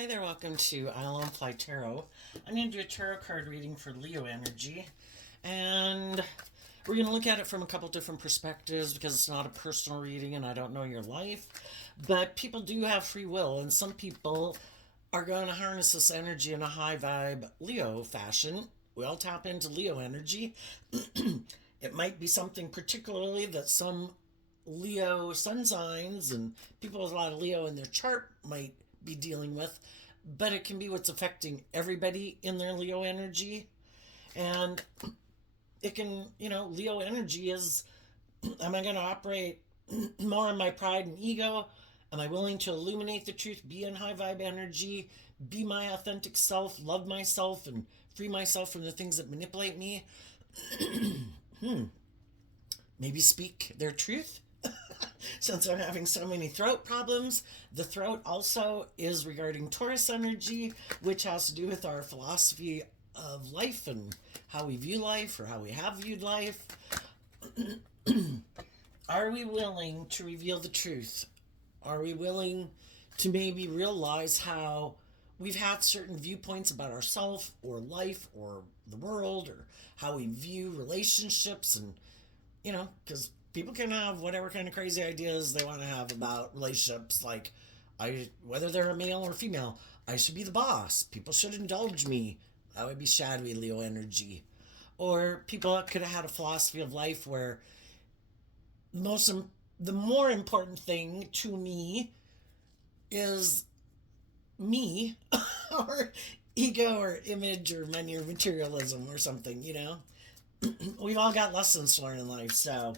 Hi there, welcome to I'll Fly Tarot. I'm going to do a tarot card reading for Leo energy, and we're going to look at it from a couple different perspectives because it's not a personal reading and I don't know your life. But people do have free will, and some people are going to harness this energy in a high vibe Leo fashion. We all tap into Leo energy. It might be something particularly that some Leo sun signs and people with a lot of Leo in their chart might be dealing with, but it can be what's affecting everybody in their Leo energy. And it can, Leo energy is, am I going to operate more on my pride and ego? Am I willing to illuminate the truth, be in high vibe energy, be my authentic self, love myself, and free myself from the things that manipulate me? Maybe speak their truth. Since I'm having so many throat problems, the throat also is regarding Taurus energy, which has to do with our philosophy of life and how we view life or how we have viewed life. Are we willing to reveal the truth? Are we willing to maybe realize how we've had certain viewpoints about ourselves or life or the world or how we view relationships? And, because people can have whatever kind of crazy ideas they want to have about relationships, like whether they're a male or female. I should be the boss. People should indulge me. That would be shadowy Leo energy. Or people could have had a philosophy of life where the more important thing to me is me, or ego or image or money or materialism or something. We've all got lessons to learn in life. So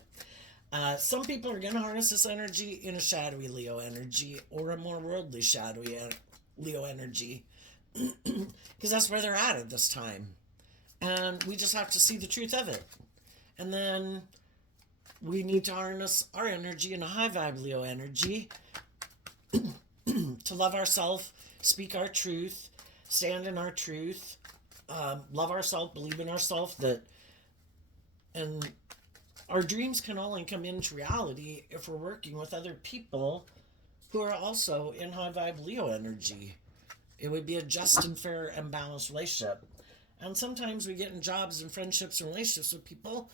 some people are going to harness this energy in a shadowy Leo energy or a more worldly shadowy Leo energy, because that's where they're at this time. And we just have to see the truth of it. And then we need to harness our energy in a high vibe Leo energy to love ourselves, speak our truth, stand in our truth, love ourselves, believe in ourselves, and our dreams can only come into reality if we're working with other people who are also in high vibe Leo energy. It would be a just and fair and balanced relationship. And sometimes we get in jobs and friendships and relationships with people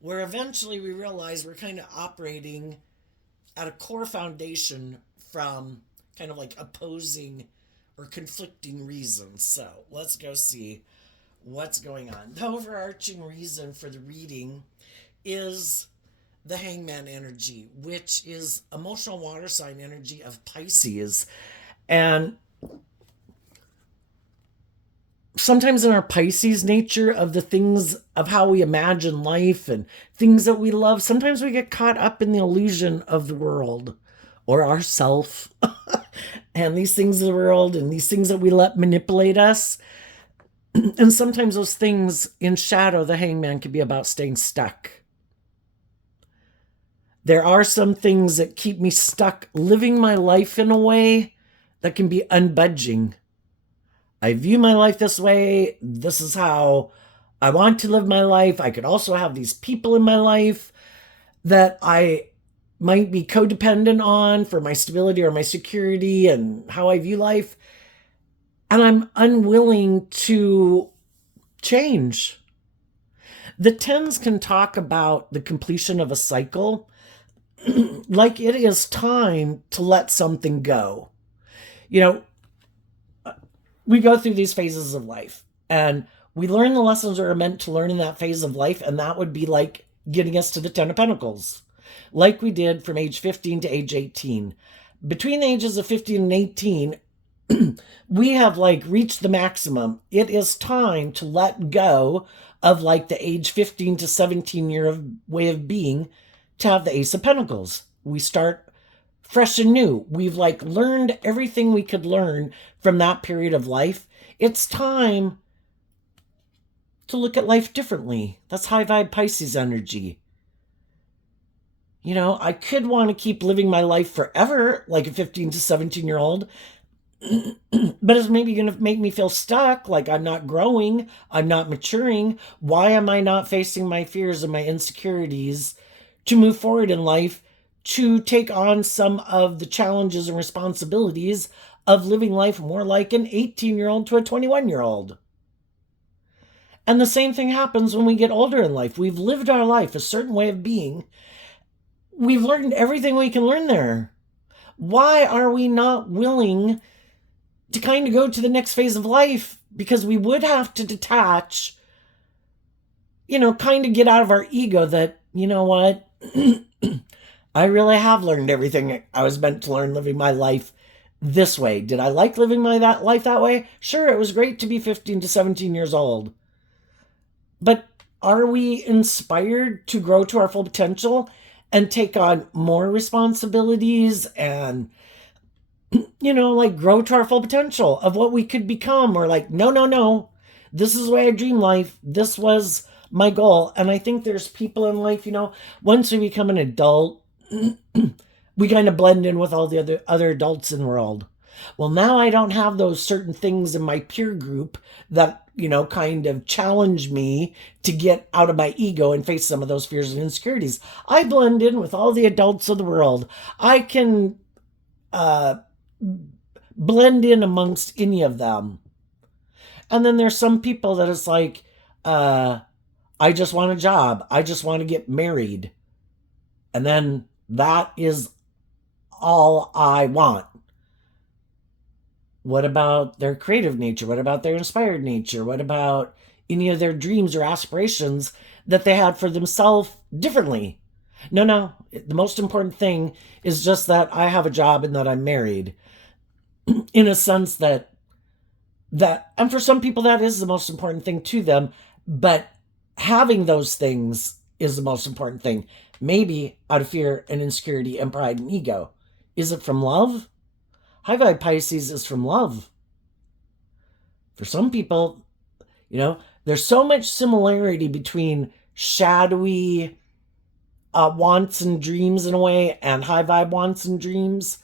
where eventually we realize we're kind of operating at a core foundation from kind of like opposing or conflicting reasons. So let's go see what's going on. The overarching reason for the reading is the Hangman energy, which is emotional water sign energy of Pisces. And sometimes in our Pisces nature of the things of how we imagine life and things that we love, sometimes we get caught up in the illusion of the world or ourself and these things of the world and these things that we let manipulate us. And sometimes those things in shadow, the Hangman, can be about staying stuck. There are some things that keep me stuck living my life in a way that can be unbudging. I view my life this way. This is how I want to live my life. I could also have these people in my life that I might be codependent on for my stability or my security and how I view life. And I'm unwilling to change. The tens can talk about the completion of a cycle like it is time to let something go. We go through these phases of life and we learn the lessons that are meant to learn in that phase of life. And that would be like getting us to the 10 of Pentacles, like we did from age 15 to age 18. Between the ages of 15 and 18, we have reached the maximum. It is time to let go of the age 15 to 17 year way of being to have the Ace of Pentacles. We start fresh and new. We've learned everything we could learn from that period of life. It's time to look at life differently. That's high vibe Pisces energy. I could want to keep living my life forever like a 15 to 17-year-old, but it's maybe going to make me feel stuck, like I'm not growing, I'm not maturing. Why am I not facing my fears and my insecurities to move forward in life, to take on some of the challenges and responsibilities of living life more like an 18-year-old to a 21-year-old. And the same thing happens when we get older in life. We've lived our life a certain way of being. We've learned everything we can learn there. Why are we not willing to kind of go to the next phase of life? Because we would have to detach, kind of get out of our ego that, you know what? I really have learned everything I was meant to learn living my life this way. Did I like living my life that way? Sure, it was great to be 15 to 17 years old. But are we inspired to grow to our full potential and take on more responsibilities and, grow to our full potential of what we could become? Or no, this is the way I dream life. This was my goal. And I think there's people in life, once we become an adult, we kind of blend in with all the other adults in the world. Well, now I don't have those certain things in my peer group that, kind of challenge me to get out of my ego and face some of those fears and insecurities. I blend in with all the adults of the world. I can blend in amongst any of them. And then there's some people that it's like, I just want a job. I just want to get married. And then that is all I want. What about their creative nature? What about their inspired nature? What about any of their dreams or aspirations that they had for themselves differently? No. The most important thing is just that I have a job and that I'm married. In a sense that, and for some people that is the most important thing to them, but having those things is the most important thing. Maybe out of fear and insecurity and pride and ego. Is it from love? High vibe Pisces is from love. For some people, there's so much similarity between shadowy wants and dreams in a way and high vibe wants and dreams.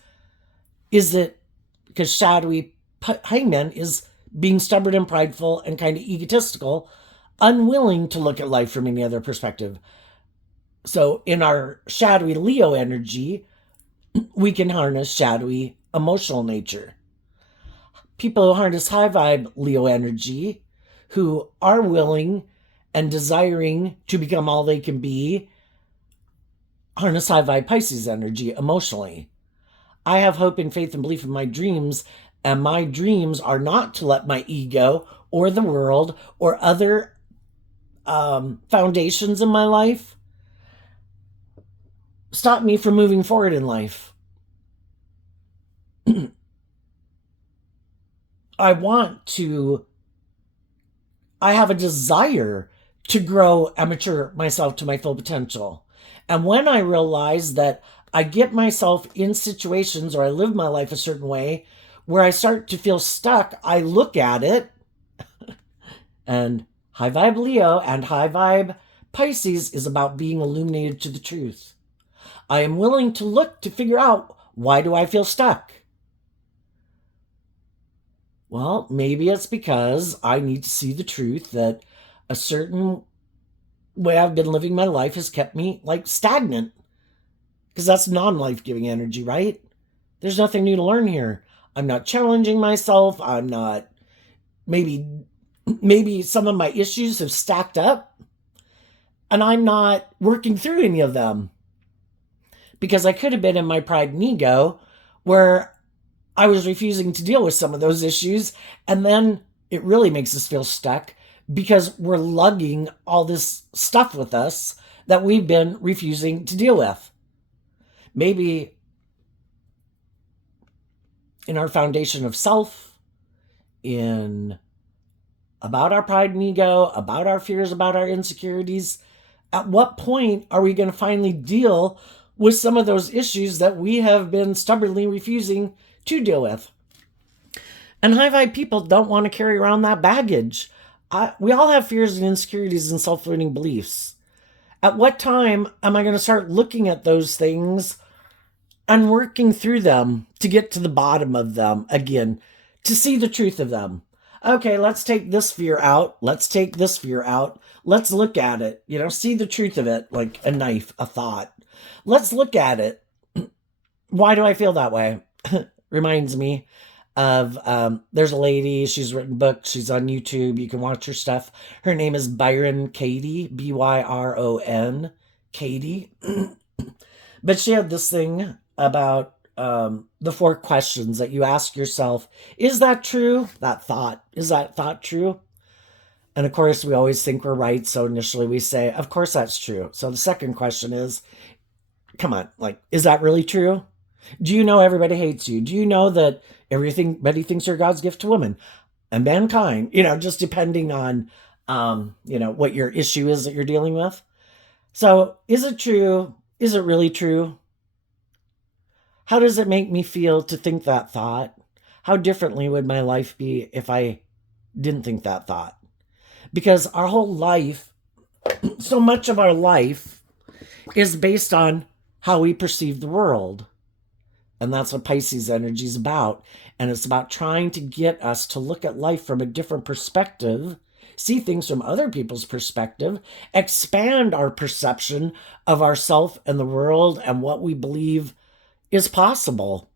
Is it because shadowy hangman is being stubborn and prideful and kind of egotistical, unwilling to look at life from any other perspective? So in our shadowy Leo energy, we can harness shadowy emotional nature. People who harness high vibe Leo energy, who are willing and desiring to become all they can be, harness high vibe Pisces energy emotionally. I have hope and faith and belief in my dreams, and my dreams are not to let my ego or the world or other foundations in my life stop me from moving forward in life. I have a desire to grow and mature myself to my full potential. And when I realize that I get myself in situations or I live my life a certain way where I start to feel stuck, I look at it and high vibe Leo and high vibe Pisces is about being illuminated to the truth. I am willing to look to figure out, why do I feel stuck? Well, maybe it's because I need to see the truth that a certain way I've been living my life has kept me stagnant. Because that's non-life-giving energy, right? There's nothing new to learn here. I'm not challenging myself. I'm not, maybe some of my issues have stacked up and I'm not working through any of them. Because I could have been in my pride and ego where I was refusing to deal with some of those issues. And then it really makes us feel stuck because we're lugging all this stuff with us that we've been refusing to deal with. Maybe in our foundation of self, about our pride and ego, about our fears, about our insecurities, at what point are we going to finally deal with some of those issues that we have been stubbornly refusing to deal with? And high vibe people don't want to carry around that baggage. We all have fears and insecurities and self-limiting beliefs. At what time am I going to start looking at those things and working through them to get to the bottom of them again, to see the truth of them? Okay, let's take this fear out. Let's take this fear out. Let's look at it, see the truth of it, like a knife, a thought. Let's look at it. Why do I feel that way? Reminds me of there's a lady, she's written books, she's on YouTube, you can watch her stuff. Her name is Byron Katie, Byron Katie. But she had this thing about the 4 questions that you ask yourself. Is that true? That thought. Is that thought true? And of course, we always think we're right. So initially we say, of course that's true. So the second question is, come on, like, is that really true? Do you know everybody hates you? Do you know that everybody thinks you're God's gift to women and mankind? Just depending on, what your issue is that you're dealing with. So is it true? Is it really true? How does it make me feel to think that thought? How differently would my life be if I didn't think that thought? Because our whole life, so much of our life is based on how we perceive the world. And that's what Pisces energy is about. And it's about trying to get us to look at life from a different perspective, see things from other people's perspective, expand our perception of ourself and the world and what we believe is possible.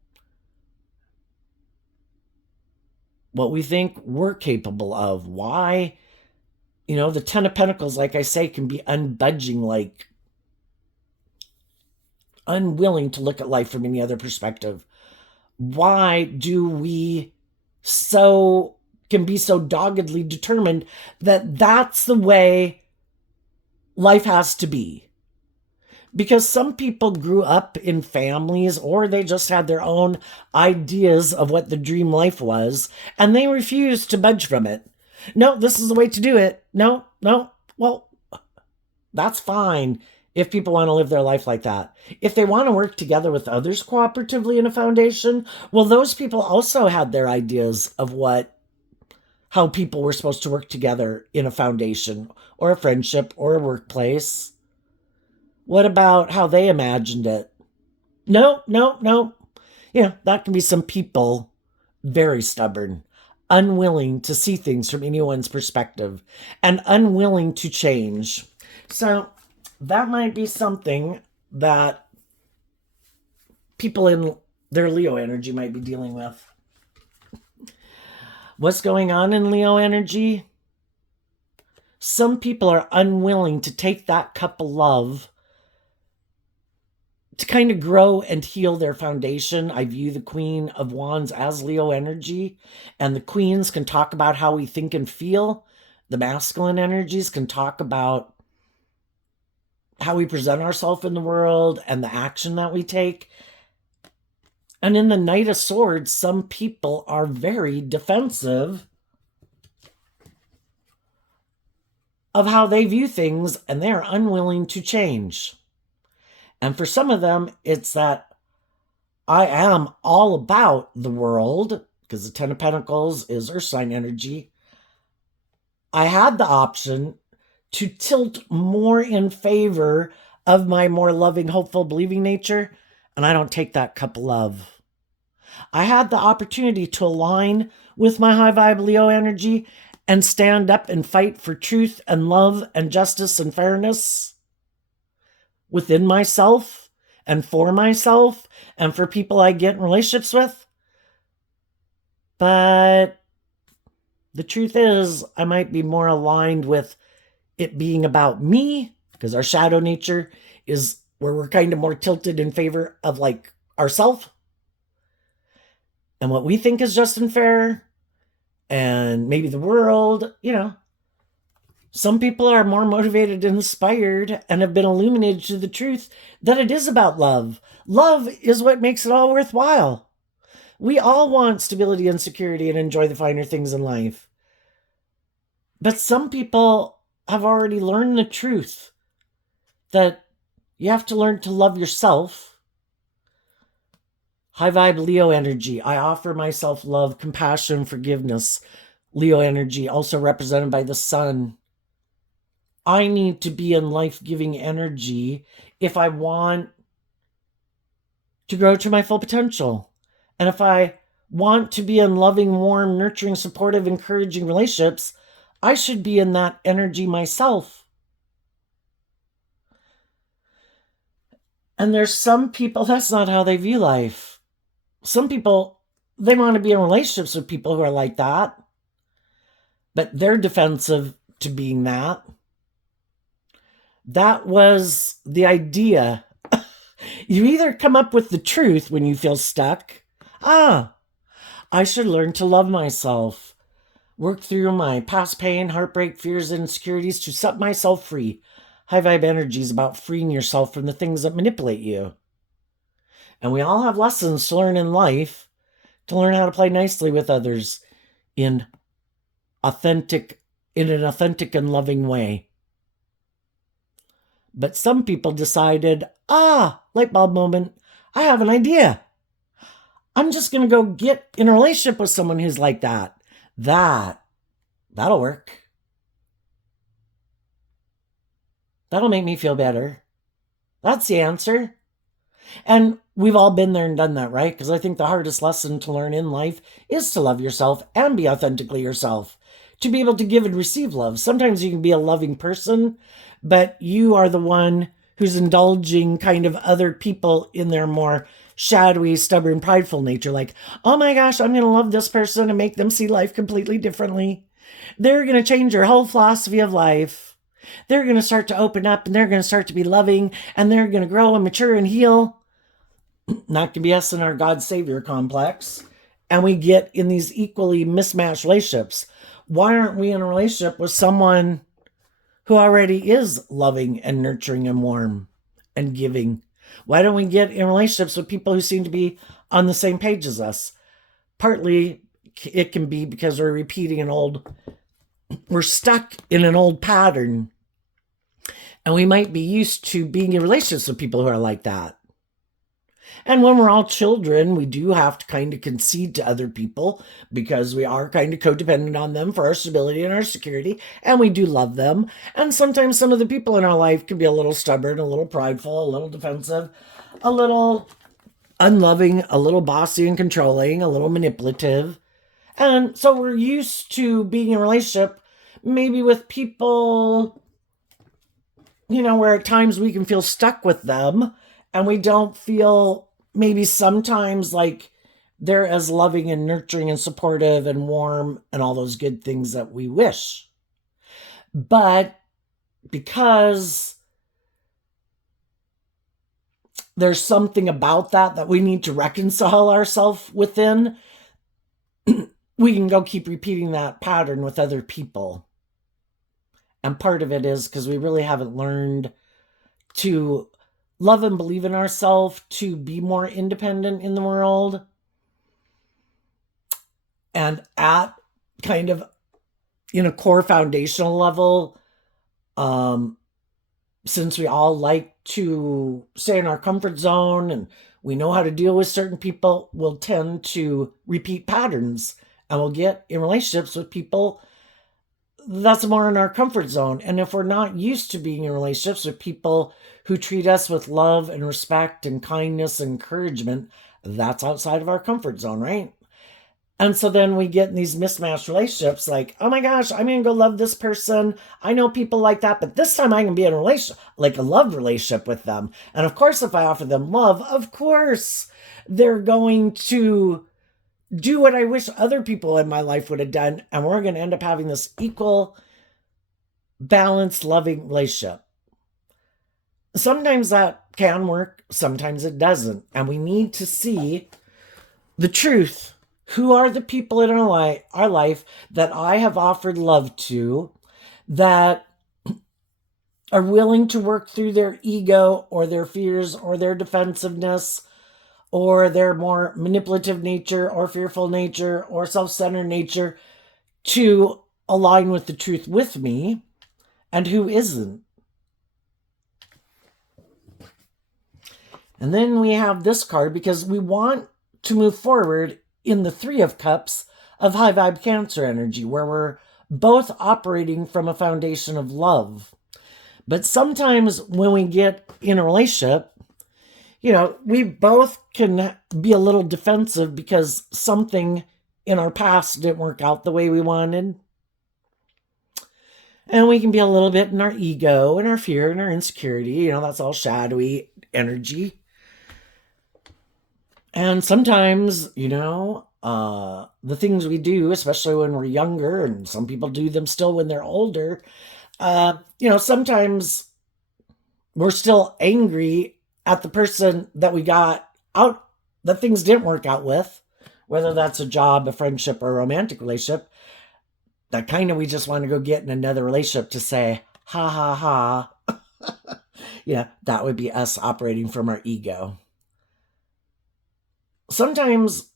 What we think we're capable of. Why, the 10 of Pentacles, like I say, can be unbudging, like unwilling to look at life from any other perspective. Why do we can be so doggedly determined that that's the way life has to be? Because some people grew up in families, or they just had their own ideas of what the dream life was, and they refused to budge from it. No, this is the way to do it. No. Well, that's fine if people want to live their life like that. If they want to work together with others cooperatively in a foundation, well, those people also had their ideas of how people were supposed to work together in a foundation or a friendship or a workplace. What about how they imagined it? No. That can be some people very stubborn, unwilling to see things from anyone's perspective, and unwilling to change. So that might be something that people in their Leo energy might be dealing with. What's going on in Leo energy? Some people are unwilling to take that cup of love to kind of grow and heal their foundation. I view the Queen of Wands as Leo energy, and the queens can talk about how we think and feel. The masculine energies can talk about how we present ourselves in the world and the action that we take. And in the Knight of Swords, some people are very defensive of how they view things, and they're unwilling to change. And for some of them, it's that I am all about the world, because the 10 of Pentacles is Earth sign energy. I had the option to tilt more in favor of my more loving, hopeful, believing nature, and I don't take that cup of love. I had the opportunity to align with my high vibe Leo energy and stand up and fight for truth and love and justice and fairness within myself and for myself and for people I get in relationships with. But the truth is, I might be more aligned with it being about me, because our shadow nature is where we're kind of more tilted in favor of like ourself and what we think is just and fair, and maybe the world. Some people are more motivated and inspired and have been illuminated to the truth that it is about love. Love is what makes it all worthwhile. We all want stability and security and enjoy the finer things in life. But some people have already learned the truth that you have to learn to love yourself. High vibe Leo energy. I offer myself love, compassion, forgiveness. Leo energy, also represented by the sun. I need to be in life-giving energy if I want to grow to my full potential. And if I want to be in loving, warm, nurturing, supportive, encouraging relationships, I should be in that energy myself. And there's some people, that's not how they view life. Some people, they want to be in relationships with people who are like that, but they're defensive to being that. That was the idea. You either come up with the truth when you feel stuck. I should learn to love myself. Work through my past pain, heartbreak, fears, and insecurities to set myself free. High vibe energy is about freeing yourself from the things that manipulate you. And we all have lessons to learn in life, to learn how to play nicely with others in an authentic and loving way. But some people decided, light bulb moment, I have an idea. I'm just going to go get in a relationship with someone who's like that. That'll work. That'll make me feel better. That's the answer. And we've all been there and done that, right? Because I think the hardest lesson to learn in life is to love yourself and be authentically yourself. To be able to give and receive love. Sometimes you can be a loving person, but you are the one who's indulging kind of other people in their more shadowy, stubborn, prideful nature. Like, oh my gosh, I'm going to love this person and make them see life completely differently. They're going to change your whole philosophy of life. They're going to start to open up and they're going to start to be loving and they're going to grow and mature and heal. Not to be us in our God Savior complex. And we get in these equally mismatched relationships. Why aren't we in a relationship with someone who already is loving and nurturing and warm and giving? Why don't we get in relationships with people who seem to be on the same page as us? Partly it can be because we're stuck in an old pattern. And we might be used to being in relationships with people who are like that. And when we're all children, we do have to kind of concede to other people because we are kind of codependent on them for our stability and our security, and we do love them. And sometimes some of the people in our life can be a little stubborn, a little prideful, a little defensive, a little unloving, a little bossy and controlling, a little manipulative. And so we're used to being in a relationship maybe with people, where at times we can feel stuck with them and we don't feel maybe sometimes like they're as loving and nurturing and supportive and warm and all those good things that we wish. But because there's something about that we need to reconcile ourselves within, we can go keep repeating that pattern with other people. And part of it is because we really haven't learned to love and believe in ourselves, to be more independent in the world. And at kind of in a core foundational level, since we all like to stay in our comfort zone and we know how to deal with certain people, we'll tend to repeat patterns and we'll get in relationships with people that's more in our comfort zone. And if we're not used to being in relationships with people who treat us with love and respect and kindness and encouragement, that's outside of our comfort zone, right? And so then we get in these mismatched relationships like, oh my gosh, I'm going to go love this person. I know people like that, but this time I can be in a relationship, like a love relationship with them. And of course, if I offer them love, of course, they're going to do what I wish other people in my life would have done. And we're going to end up having this equal, balanced, loving relationship. Sometimes that can work. Sometimes it doesn't. And we need to see the truth. Who are the people in our life that I have offered love to that are willing to work through their ego or their fears or their defensiveness or their more manipulative nature or fearful nature or self-centered nature to align with the truth with me, and who isn't. And then we have this card because we want to move forward in the Three of Cups of high vibe Cancer energy, where we're both operating from a foundation of love. But sometimes when we get in a relationship, we both can be a little defensive because something in our past didn't work out the way we wanted. And we can be a little bit in our ego and our fear and our insecurity. That's all shadowy energy. And sometimes, the things we do, especially when we're younger, and some people do them still when they're older, sometimes we're still angry at the person that we got out, that things didn't work out with, whether that's a job, a friendship, or a romantic relationship, that kind of we just want to go get in another relationship to say, ha ha ha. That would be us operating from our ego. Sometimes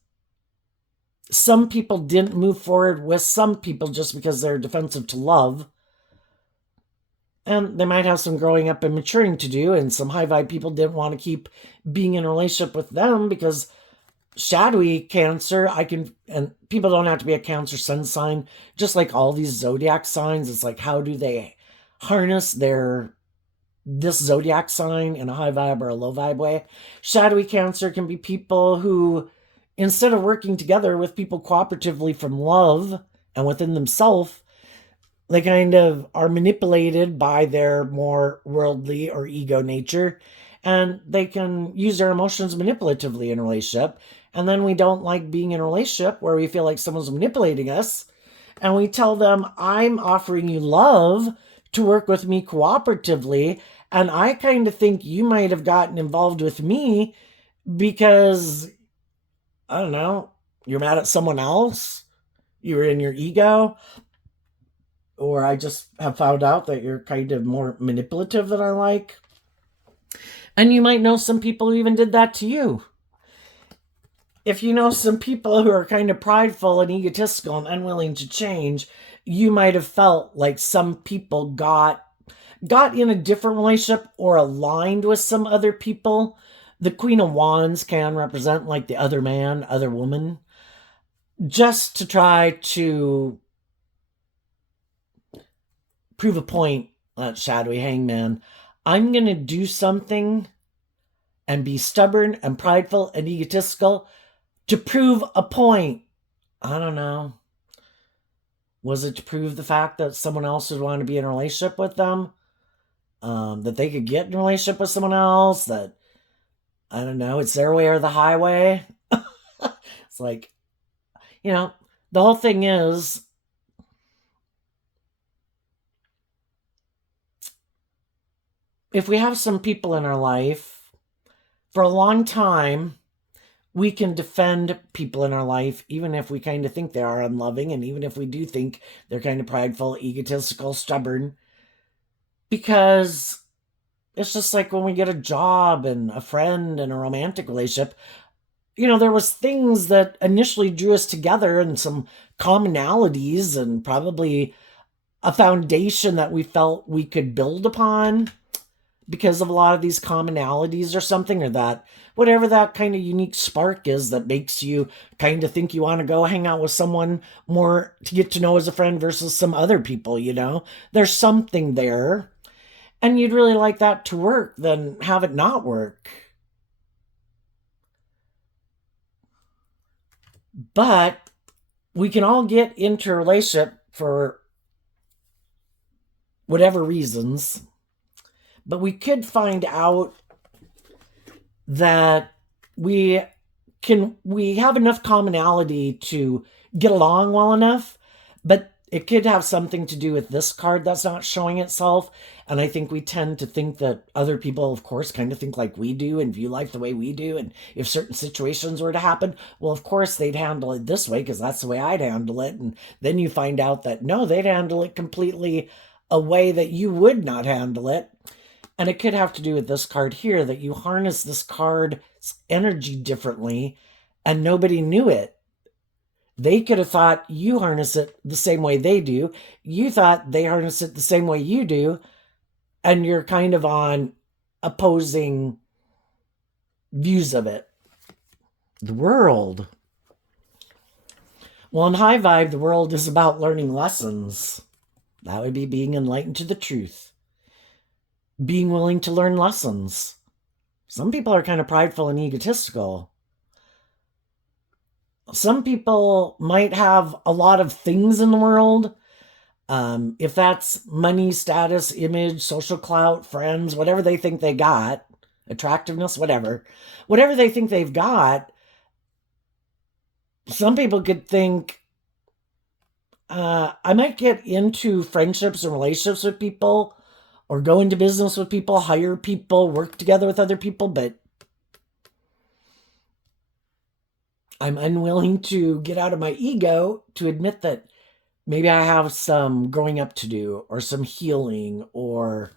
some people didn't move forward with some people just because they're defensive to love. And they might have some growing up and maturing to do, and some high vibe people didn't want to keep being in a relationship with them because shadowy Cancer, and people don't have to be a Cancer sun sign, just like all these zodiac signs. It's like, how do they harness this zodiac sign in a high vibe or a low vibe way? Shadowy Cancer can be people who, instead of working together with people cooperatively from love and within themselves, they kind of are manipulated by their more worldly or ego nature, and they can use their emotions manipulatively in a relationship. And then we don't like being in a relationship where we feel like someone's manipulating us, and we tell them, I'm offering you love to work with me cooperatively, and I kind of think you might have gotten involved with me because, I don't know, you're mad at someone else, you were in your ego, or I just have found out that you're kind of more manipulative than I like. And you might know some people who even did that to you. If you know some people who are kind of prideful and egotistical and unwilling to change, you might have felt like some people got in a different relationship or aligned with some other people. The Queen of Wands can represent like the other man, other woman, just to try to prove a point. Shadowy Hangman, I'm going to do something and be stubborn and prideful and egotistical to prove a point. I don't know. Was it to prove the fact that someone else would want to be in a relationship with them? That they could get in a relationship with someone else? That, I don't know, it's their way or the highway? It's like, the whole thing is, if we have some people in our life for a long time, we can defend people in our life, even if we kind of think they are unloving, and even if we do think they're kind of prideful, egotistical, stubborn, because it's just like when we get a job and a friend and a romantic relationship, there was things that initially drew us together and some commonalities and probably a foundation that we felt we could build upon because of a lot of these commonalities or something, or that whatever that kind of unique spark is that makes you kind of think you want to go hang out with someone more to get to know as a friend versus some other people. There's something there, and you'd really like that to work than have it not work. But we can all get into a relationship for whatever reasons. But we could find out that we have enough commonality to get along well enough, but it could have something to do with this card that's not showing itself. And I think we tend to think that other people, of course, kind of think like we do and view life the way we do. And if certain situations were to happen, well, of course, they'd handle it this way because that's the way I'd handle it. And then you find out that, no, they'd handle it completely a way that you would not handle it. And it could have to do with this card here, that you harness this card's energy differently and nobody knew it. They could have thought you harness it the same way they do. You thought they harness it the same way you do. And you're kind of on opposing views of it. The world. Well, in high vibe, the world is about learning lessons. That would be being enlightened to the truth. Being willing to learn lessons. Some people are kind of prideful and egotistical. Some people might have a lot of things in the world. If that's money, status, image, social clout, friends, whatever they think they got, attractiveness, whatever they think they've got. Some people could think, I might get into friendships and relationships with people or go into business with people, hire people, work together with other people, but I'm unwilling to get out of my ego to admit that maybe I have some growing up to do or some healing, or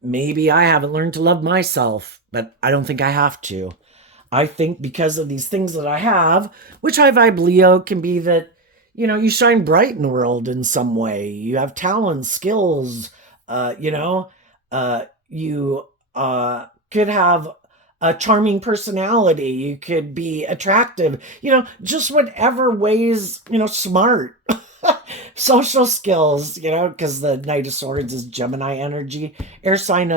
maybe I haven't learned to love myself, but I don't think I have to. I think because of these things that I have, which high vibe Leo can be that, you shine bright in the world in some way. You have talents, skills, you could have a charming personality. You could be attractive, just whatever ways, smart. Social skills, because the Knight of Swords is Gemini energy, air sign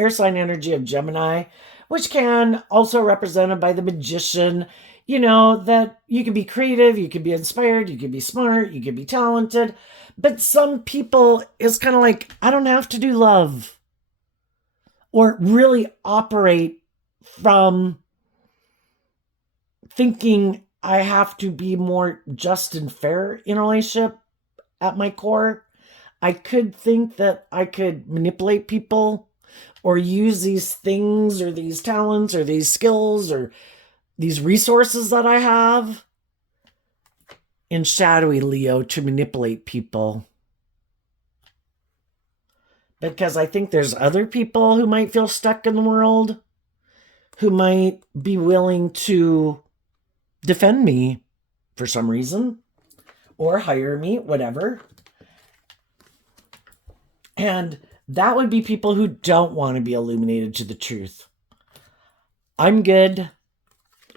energy of Gemini, which can also represented by the Magician, that you can be creative, you can be inspired, you can be smart, you can be talented. But some people is kind of like, I don't have to do love or really operate from thinking I have to be more just and fair in a relationship at my core. I could think that I could manipulate people or use these things or these talents or these skills or these resources that I have in shadowy Leo to manipulate people. Because I think there's other people who might feel stuck in the world, who might be willing to defend me for some reason or hire me, whatever. And that would be people who don't want to be illuminated to the truth. I'm good.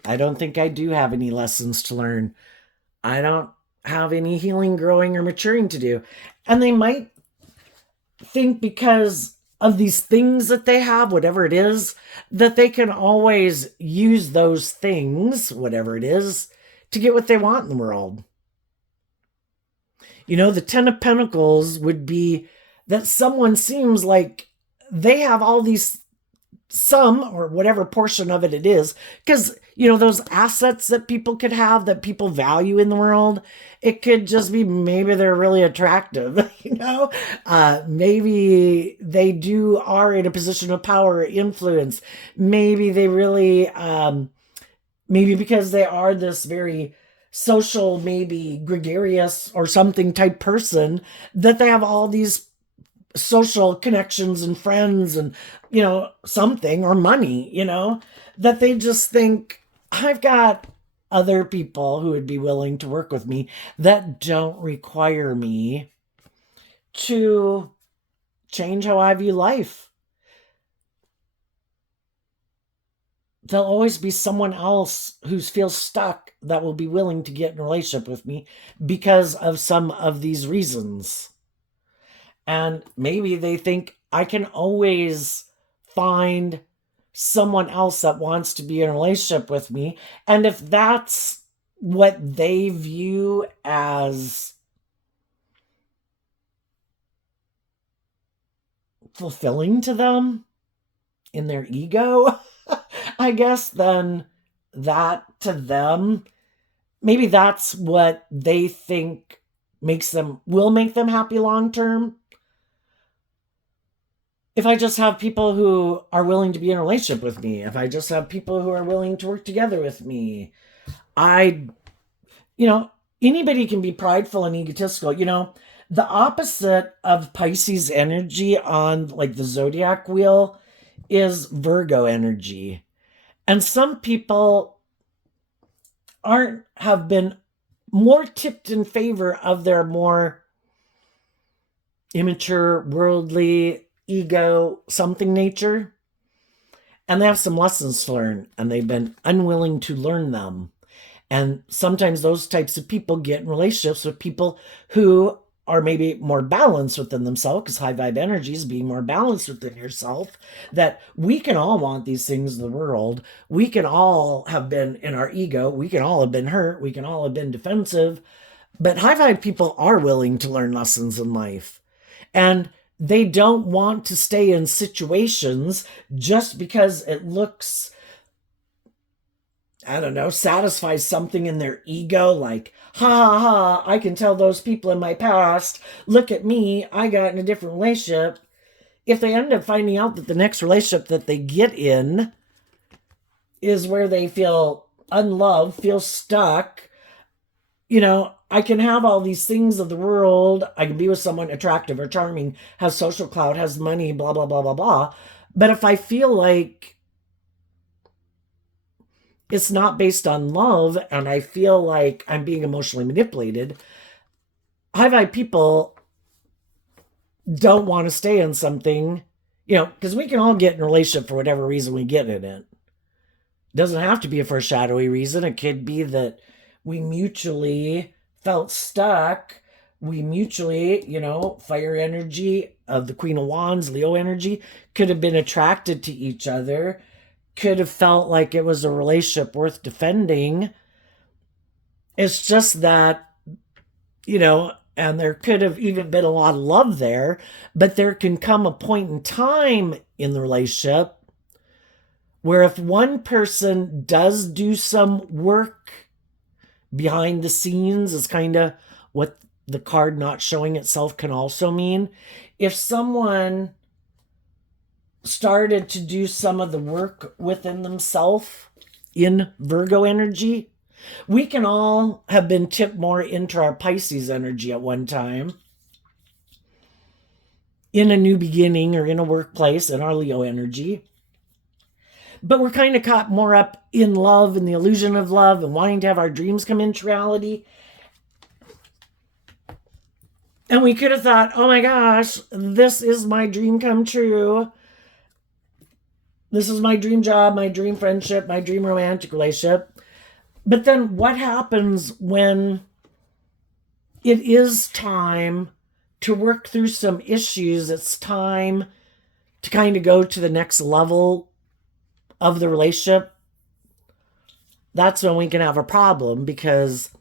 I don't think I do have any lessons to learn. I don't have any healing, growing, or maturing to do. And they might think because of these things that they have, whatever it is, that they can always use those things, whatever it is, to get what they want in the world. The Ten of Pentacles would be that someone seems like they have all these, some or whatever portion of it is, because those assets that people could have, that people value in the world, it could just be maybe they're really attractive. Maybe they are in a position of power or influence. Maybe they really maybe because they are this very social, maybe gregarious or something type person, that they have all these social connections and friends and something, or money, that they just think, I've got other people who would be willing to work with me that don't require me to change how I view life. There'll always be someone else who feels stuck that will be willing to get in a relationship with me because of some of these reasons. And maybe they think I can always find someone else that wants to be in a relationship with me. And if that's what they view as fulfilling to them in their ego, I guess, then that to them, maybe that's what they think will make them happy long term. If I just have people who are willing to be in a relationship with me, if I just have people who are willing to work together with me, anybody can be prideful and egotistical. The opposite of Pisces energy on like the zodiac wheel is Virgo energy. And some people have been more tipped in favor of their more immature, worldly, ego, something nature. And they have some lessons to learn, and they've been unwilling to learn them. And sometimes those types of people get in relationships with people who are maybe more balanced within themselves, because high vibe energy is being more balanced within yourself, that we can all want these things in the world. We can all have been in our ego. We can all have been hurt. We can all have been defensive. But high vibe people are willing to learn lessons in life. And They don't want to stay in situations just because it looks, I don't know, satisfies something in their ego, like, ha ha ha, I can tell those people in my past, look at me, I got in a different relationship. If they end up finding out that the next relationship that they get in is where they feel unloved, feel stuck, I can have all these things of the world. I can be with someone attractive or charming, has social clout, has money, blah, blah, blah, blah, blah. But if I feel like it's not based on love and I feel like I'm being emotionally manipulated, high vibe people don't want to stay in something, because we can all get in a relationship for whatever reason we get in it. It doesn't have to be for a shadowy reason. It could be that we mutually felt stuck. We mutually, fire energy of the Queen of Wands, Leo energy, could have been attracted to each other, could have felt like it was a relationship worth defending. It's just that, and there could have even been a lot of love there, but there can come a point in time in the relationship where if one person does do some work behind the scenes, is kind of what the card not showing itself can also mean. If someone started to do some of the work within themselves in Virgo energy, we can all have been tipped more into our Pisces energy at one time, in a new beginning or in a workplace, in our Leo energy. But we're kind of caught more up in love and the illusion of love and wanting to have our dreams come into reality. And we could have thought, oh my gosh, this is my dream come true. This is my dream job, my dream friendship, my dream romantic relationship. But then what happens when it is time to work through some issues? It's time to kind of go to the next level of the relationship. That's when we can have a problem, because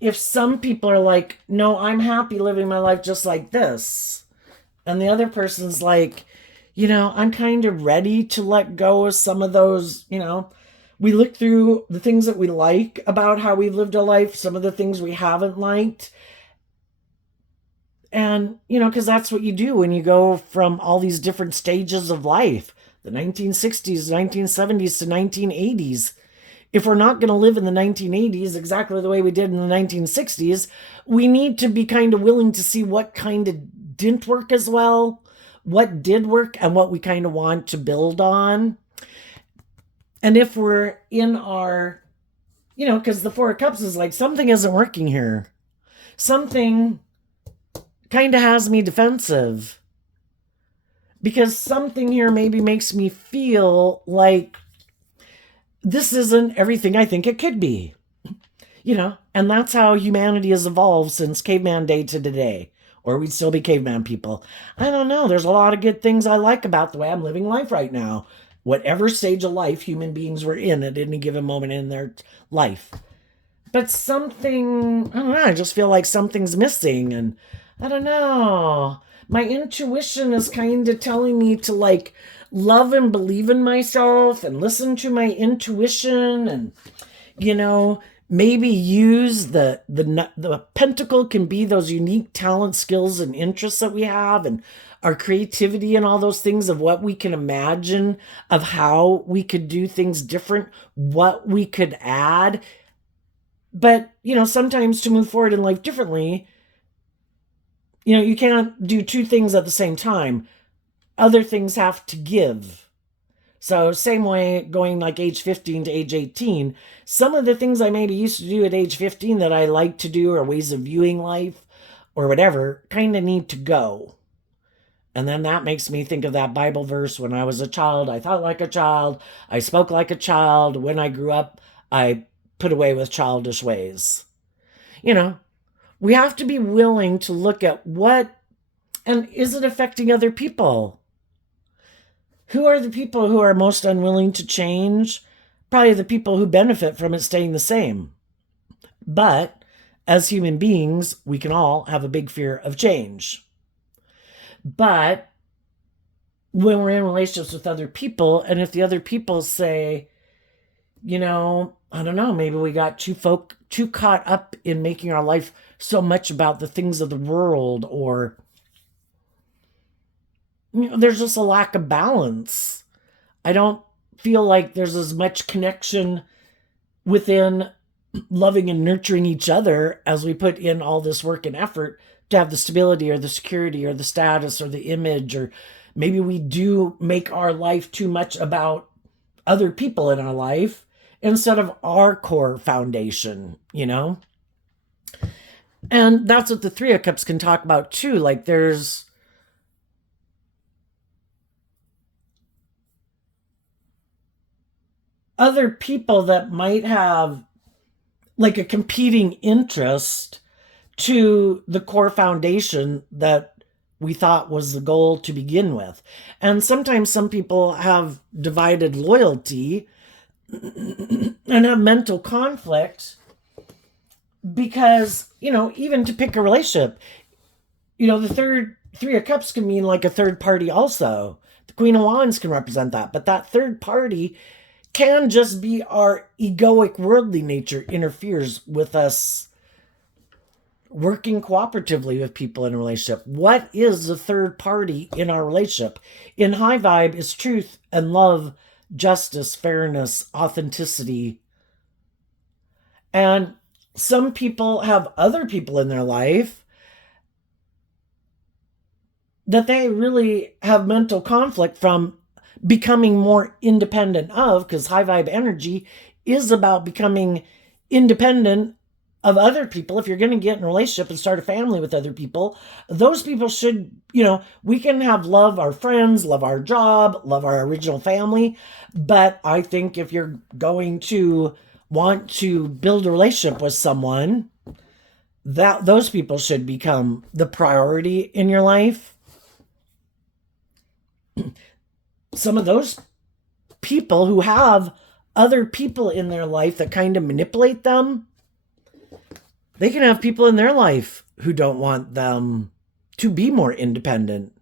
if some people are like, no, I'm happy living my life just like this, and the other person's like, I'm kind of ready to let go of some of those, we look through the things that we like about how we've lived a life, some of the things we haven't liked. And, because that's what you do when you go from all these different stages of life, the 1960s, 1970s to 1980s. If we're not going to live in the 1980s exactly the way we did in the 1960s, we need to be kind of willing to see what kind of didn't work as well, what did work, and what we kind of want to build on. And if we're in our, because the Four of Cups is like, something isn't working here. Something kind of has me defensive, because something here maybe makes me feel like this isn't everything I think it could be, and that's how humanity has evolved since caveman day to today, or we'd still be caveman people. I don't know. There's a lot of good things I like about the way I'm living life right now, whatever stage of life human beings were in at any given moment in their life. But something, I don't know, I just feel like something's missing, and I don't know. My intuition is kind of telling me to like love and believe in myself and listen to my intuition, and maybe use the pentacle can be those unique talent, skills, and interests that we have, and our creativity and all those things of what we can imagine of how we could do things different, what we could add. But sometimes to move forward in life differently, you can't do two things at the same time. Other things have to give. So same way going like age 15 to age 18, some of the things I maybe used to do at age 15 that I like to do, or ways of viewing life or whatever, kind of need to go. And then that makes me think of that Bible verse, when I was a child, I thought like a child, I spoke like a child. When I grew up, I put away with childish ways. We have to be willing to look at what, and is it affecting other people? Who are the people who are most unwilling to change? Probably the people who benefit from it staying the same. But as human beings, we can all have a big fear of change. But when we're in relationships with other people, and if the other people say, I don't know, maybe we got too caught up in making our life so much about the things of the world, or there's just a lack of balance. I don't feel like there's as much connection within loving and nurturing each other as we put in all this work and effort to have the stability or the security or the status or the image, or maybe we do make our life too much about other people in our life instead of our core foundation, And that's what the Three of Cups can talk about too. Like there's other people that might have like a competing interest to the core foundation that we thought was the goal to begin with. And sometimes some people have divided loyalty and have mental conflict because, even to pick a relationship, the Three of Cups can mean like a third party also. The Queen of Wands can represent that, but that third party can just be our egoic worldly nature interferes with us working cooperatively with people in a relationship. What is the third party in our relationship? In high vibe is truth and love, justice, fairness, authenticity. And some people have other people in their life that they really have mental conflict from becoming more independent of, because high vibe energy is about becoming independent of other people. If you're going to get in a relationship and start a family with other people, those people should, we can have love our friends, love our job, love our original family. But I think if you're going to want to build a relationship with someone, that those people should become the priority in your life. Some of those people who have other people in their life that kind of manipulate them, they can have people in their life who don't want them to be more independent,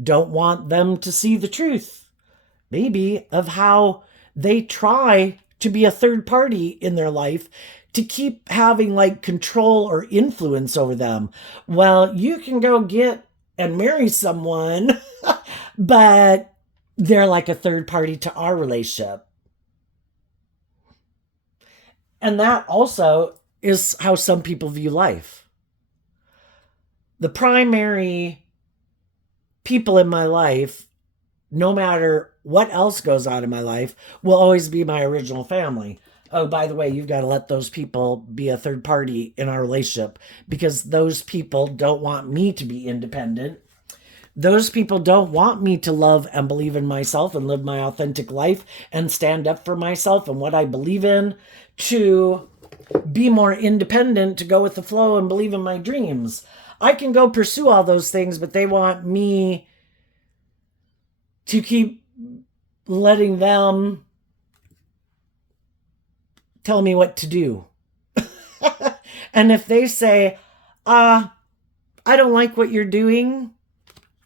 don't want them to see the truth, maybe, of how they try to be a third party in their life to keep having like control or influence over them. Well, you can go get and marry someone, but they're like a third party to our relationship. And that also is how some people view life. The primary people in my life, no matter what else goes on in my life, will always be my original family. Oh, by the way, you've got to let those people be a third party in our relationship because those people don't want me to be independent. Those people don't want me to love and believe in myself and live my authentic life and stand up for myself and what I believe in, to be more independent, to go with the flow and believe in my dreams. I can go pursue all those things, but they want me to keep letting them tell me what to do. And if they say, I don't like what you're doing,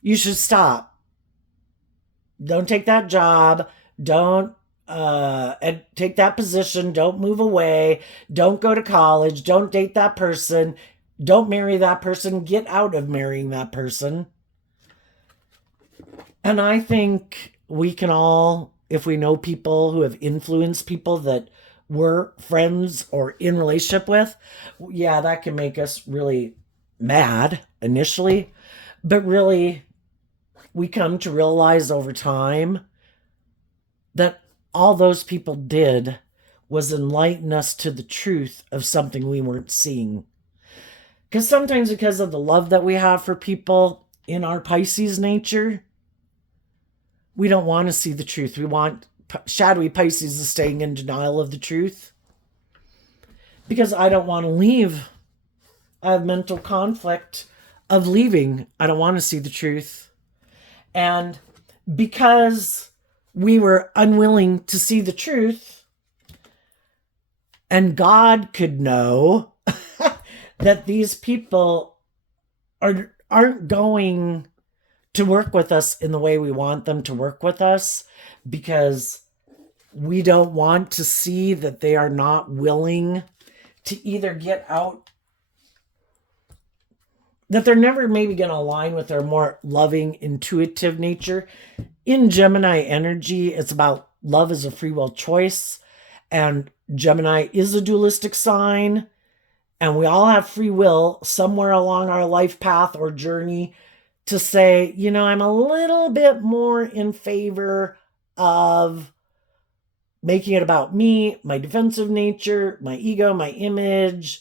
you should stop. Don't take that job. Don't take that position. Don't move away. Don't go to college. Don't date that person. Don't marry that person. Get out of marrying that person. And I think we can all, if we know people who have influenced people that we're friends or in relationship with, yeah, that can make us really mad initially. But really, we come to realize over time that all those people did was enlighten us to the truth of something we weren't seeing. Because sometimes, because of the love that we have for people in our Pisces nature, we don't want to see the truth. We want shadowy Pisces is staying in denial of the truth. Because I don't want to leave. I have mental conflict of leaving. I don't want to see the truth. And because we were unwilling to see the truth, and God could know that these people aren't going to work with us in the way we want them to work with us, because we don't want to see that they are not willing to either get out, that they're never maybe going to align with their more loving, intuitive nature. In Gemini energy, it's about love as a free will choice, and Gemini is a dualistic sign, and we all have free will somewhere along our life path or journey to say, I'm a little bit more in favor of making it about me, my defensive nature, my ego, my image,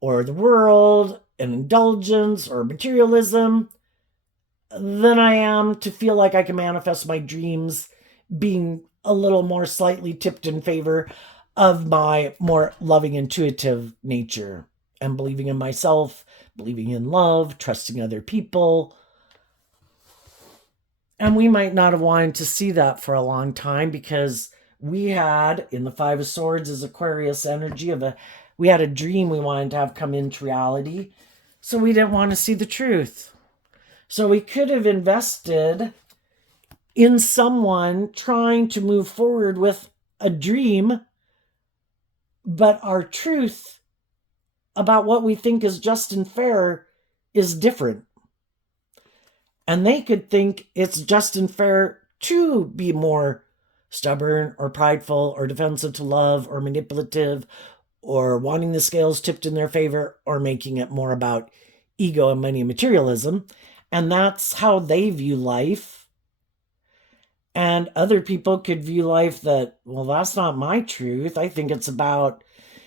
or the world, and indulgence or materialism, than I am to feel like I can manifest my dreams being a little more slightly tipped in favor of my more loving, intuitive nature, and believing in myself, believing in love, trusting other people. And we might not have wanted to see that for a long time, because we had, in the Five of Swords, as Aquarius energy, we had a dream we wanted to have come into reality. So we didn't want to see the truth. So we could have invested in someone trying to move forward with a dream, but our truth about what we think is just and fair is different. And they could think it's just and fair to be more stubborn or prideful or defensive to love or manipulative, or wanting the scales tipped in their favor, or making it more about ego and money and materialism. And that's how they view life. And other people could view life that, well, that's not my truth. I think it's about,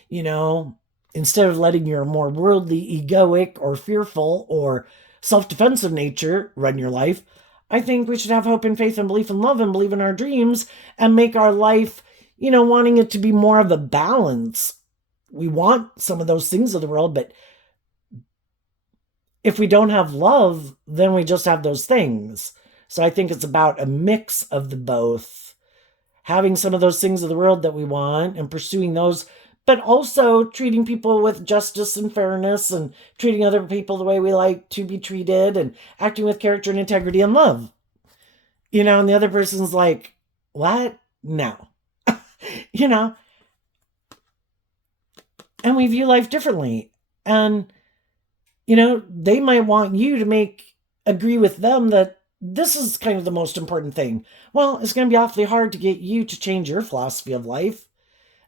instead of letting your more worldly, egoic, or fearful, or self-defensive nature run your life, I think we should have hope and faith and belief in love and believe in our dreams and make our life, wanting it to be more of a balance. We want some of those things of the world, but if we don't have love, then we just have those things. So I think it's about a mix of the both. Having some of those things of the world that we want and pursuing those, but also treating people with justice and fairness, and treating other people the way we like to be treated, and acting with character and integrity and love. And the other person's like, what? No. And we view life differently. And, they might want you to agree with them that this is kind of the most important thing. Well, it's going to be awfully hard to get you to change your philosophy of life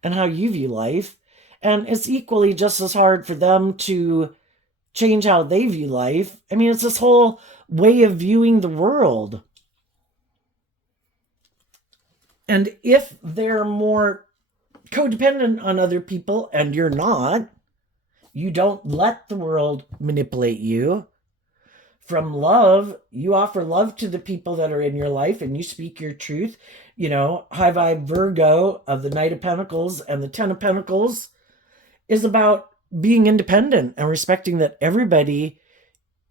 and how you view life. And it's equally just as hard for them to change how they view life. I mean, it's this whole way of viewing the world. And if they're more codependent on other people, and you're not, you don't let the world manipulate you. From love, you offer love to the people that are in your life, and you speak your truth. High vibe Virgo of the Knight of Pentacles and the Ten of Pentacles is about being independent and respecting that everybody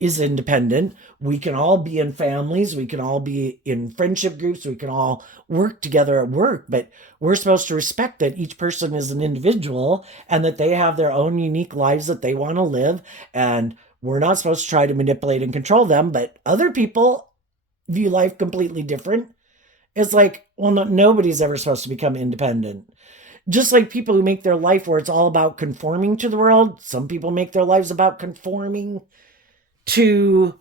is independent. We can all be in families. We can all be in friendship groups. We can all work together at work, but we're supposed to respect that each person is an individual and that they have their own unique lives that they want to live. And we're not supposed to try to manipulate and control them, but other people view life completely different. It's like, well, nobody's ever supposed to become independent. Just like people who make their life where it's all about conforming to the world, some people make their lives about conforming to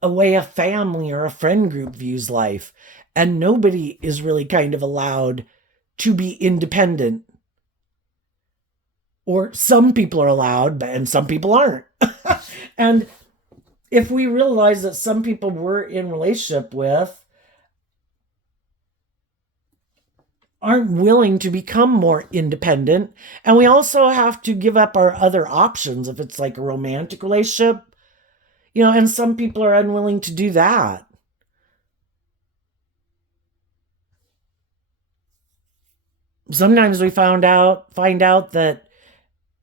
a way a family or a friend group views life. And nobody is really kind of allowed to be independent. Or some people are allowed, and some people aren't. And if we realize that some people we're in relationship with aren't willing to become more independent, and we also have to give up our other options if it's like a romantic relationship, and some people are unwilling to do that. Sometimes we find out that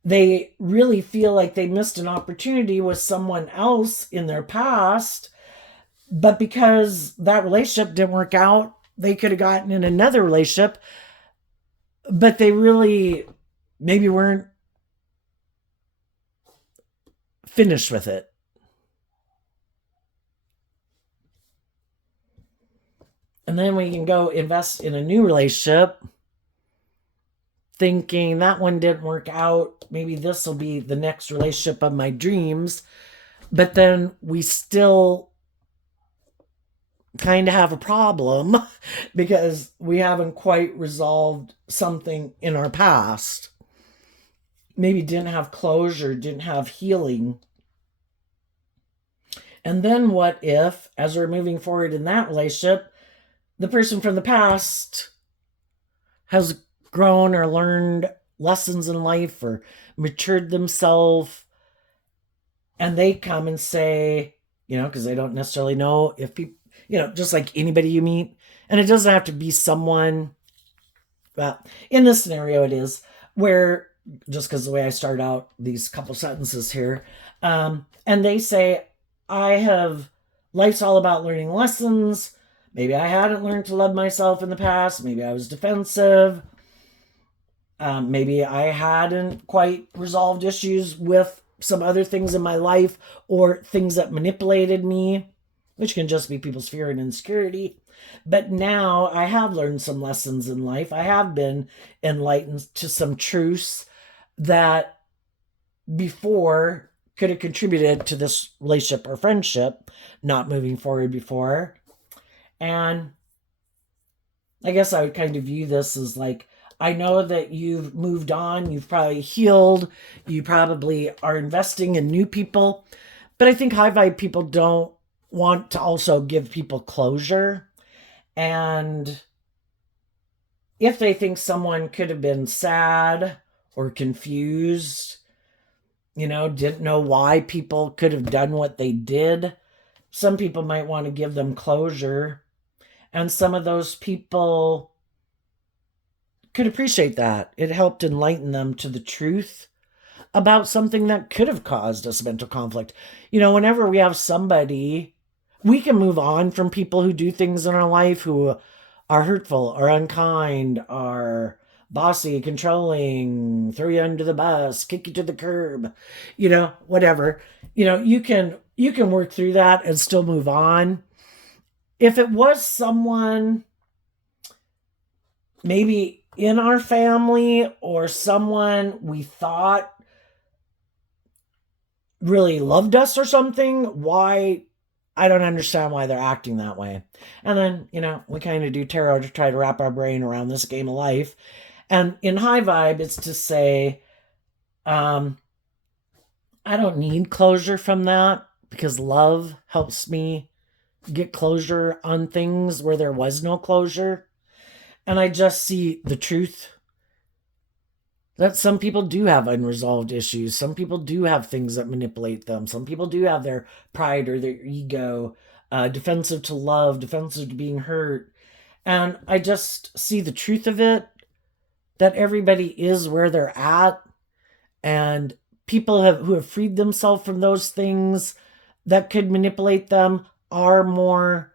they really feel like they missed an opportunity with someone else in their past, but because that relationship didn't work out, they could have gotten in another relationship, but they really maybe weren't finish with it. And then we can go invest in a new relationship, thinking that one didn't work out. Maybe this will be the next relationship of my dreams. But then we still kind of have a problem because we haven't quite resolved something in our past. Maybe didn't have closure, didn't have healing. And then what if, as we're moving forward in that relationship, the person from the past has grown or learned lessons in life or matured themselves, and they come and say, because they don't necessarily know if people, just like anybody you meet, and it doesn't have to be someone, well, in this scenario it is, where, just because the way I start out these couple sentences here, and they say, life's all about learning lessons. Maybe I hadn't learned to love myself in the past. Maybe I was defensive. Maybe I hadn't quite resolved issues with some other things in my life or things that manipulated me, which can just be people's fear and insecurity. But now I have learned some lessons in life. I have been enlightened to some truths that before could have contributed to this relationship or friendship not moving forward before. And I guess I would kind of view this as like, I know that you've moved on, you've probably healed, you probably are investing in new people, but I think high vibe people don't want to also give people closure. And if they think someone could have been sad or confused, didn't know why people could have done what they did, some people might want to give them closure. And some of those people could appreciate that. It helped enlighten them to the truth about something that could have caused us mental conflict. Whenever we have somebody, we can move on from people who do things in our life who are hurtful or unkind, are bossy, controlling, throw you under the bus, kick you to the curb, whatever. You can work through that and still move on. If it was someone maybe in our family or someone we thought really loved us or something, why, I don't understand why they're acting that way. And then, we kind of do tarot to try to wrap our brain around this game of life. And in high vibe, it's to say, I don't need closure from that because love helps me get closure on things where there was no closure. And I just see the truth that some people do have unresolved issues. Some people do have things that manipulate them. Some people do have their pride or their ego, defensive to love, defensive to being hurt. And I just see the truth of it, that everybody is where they're at. And people who have freed themselves from those things that could manipulate them are more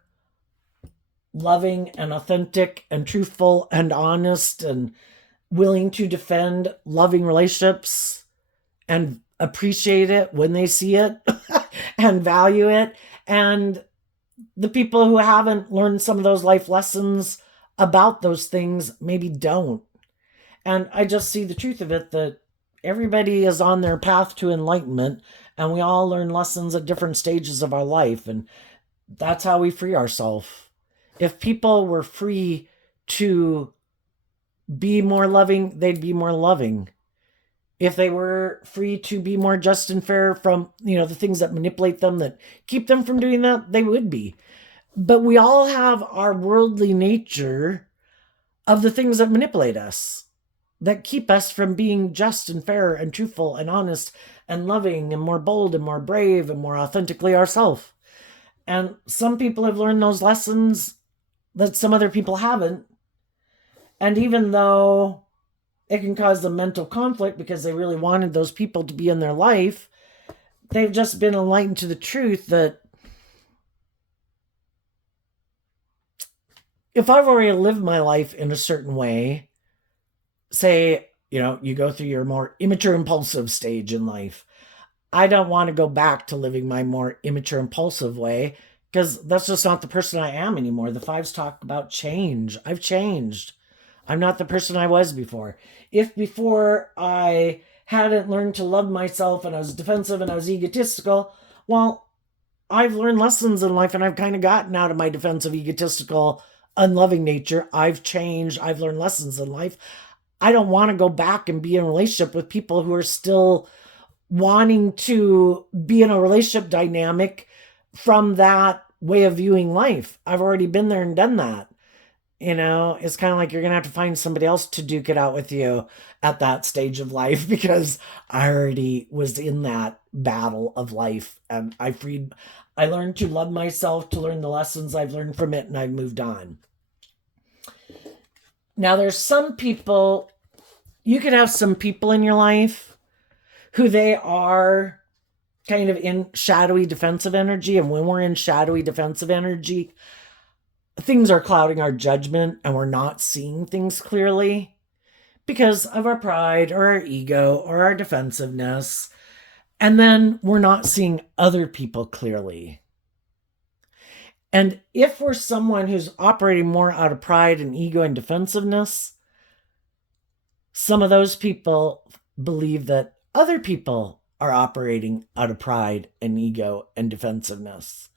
loving and authentic and truthful and honest and willing to defend loving relationships and appreciate it when they see it and value it. And the people who haven't learned some of those life lessons about those things maybe don't. And I just see the truth of it, that everybody is on their path to enlightenment and we all learn lessons at different stages of our life. And that's how we free ourselves. If people were free to be more loving, they'd be more loving. If they were free to be more just and fair from, the things that manipulate them, that keep them from doing that, they would be. But we all have our worldly nature of the things that manipulate us, that keep us from being just and fair and truthful and honest and loving and more bold and more brave and more authentically ourselves. And some people have learned those lessons that some other people haven't. And even though it can cause them mental conflict because they really wanted those people to be in their life, they've just been enlightened to the truth that if I've already lived my life in a certain way, say, you go through your more immature impulsive stage in life, I don't want to go back to living my more immature, impulsive way because that's just not the person I am anymore. The fives talk about change. I've changed. I'm not the person I was before. If before I hadn't learned to love myself and I was defensive and I was egotistical, well, I've learned lessons in life and I've kind of gotten out of my defensive, egotistical, unloving nature. I've changed. I've learned lessons in life. I don't want to go back and be in a relationship with people who are still wanting to be in a relationship dynamic from that way of viewing life. I've already been there and done that. It's kind of like you're going to have to find somebody else to duke it out with you at that stage of life because I already was in that battle of life and I learned to love myself, to learn the lessons I've learned from it, and I've moved on. Now, there's some people, you could have some people in your life who they are kind of in shadowy defensive energy. And when we're in shadowy defensive energy, things are clouding our judgment and we're not seeing things clearly because of our pride or our ego or our defensiveness. And then we're not seeing other people clearly. And if we're someone who's operating more out of pride and ego and defensiveness, some of those people believe that other people are operating out of pride and ego and defensiveness.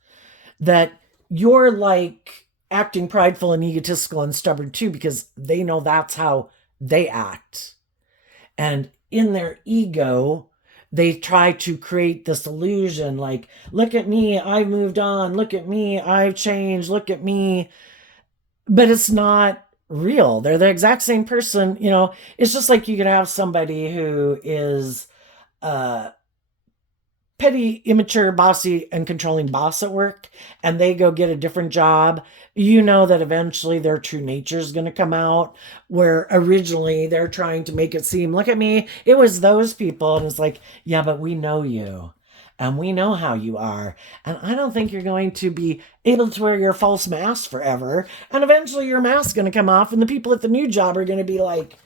That you're like acting prideful and egotistical and stubborn too because they know that's how they act. And in their ego, they try to create this illusion like, look at me, I've moved on. Look at me, I've changed. Look at me. But it's not real. They're the exact same person. It's just like you could have somebody who is petty, immature, bossy, and controlling boss at work, and they go get a different job. That eventually their true nature is going to come out, where originally they're trying to make it seem, look at me, it was those people. And it's like, yeah, but we know you and we know how you are. And I don't think you're going to be able to wear your false mask forever. And eventually your mask's going to come off and the people at the new job are going to be like,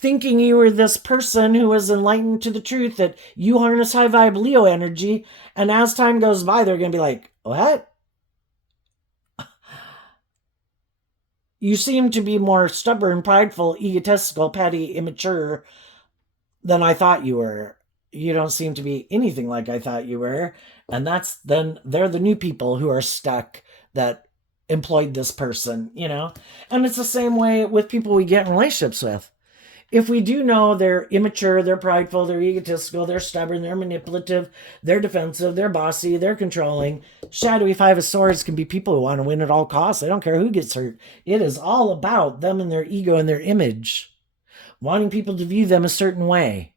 thinking you were this person who was enlightened to the truth that you harness high vibe Leo energy. And as time goes by, they're going to be like, what? You seem to be more stubborn, prideful, egotistical, petty, immature than I thought you were. You don't seem to be anything like I thought you were. And then they're the new people who are stuck that employed this person, And it's the same way with people we get in relationships with. If we do know they're immature, they're prideful, they're egotistical, they're stubborn, they're manipulative, they're defensive, they're bossy, they're controlling. Shadowy Five of Swords can be people who want to win at all costs. They don't care who gets hurt. It is all about them and their ego and their image, wanting people to view them a certain way.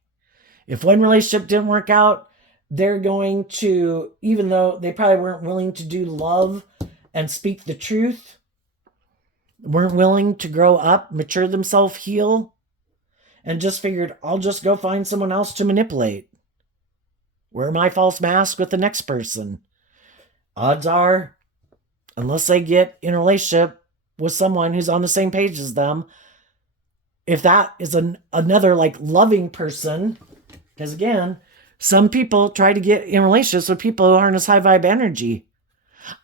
If one relationship didn't work out, they're going to, even though they probably weren't willing to do love and speak the truth, weren't willing to grow up, mature themselves, heal, and just figured, I'll just go find someone else to manipulate. Wear my false mask with the next person. Odds are, unless they get in a relationship with someone who's on the same page as them, if that is another like loving person, because again, some people try to get in relationships with people who harness high vibe energy.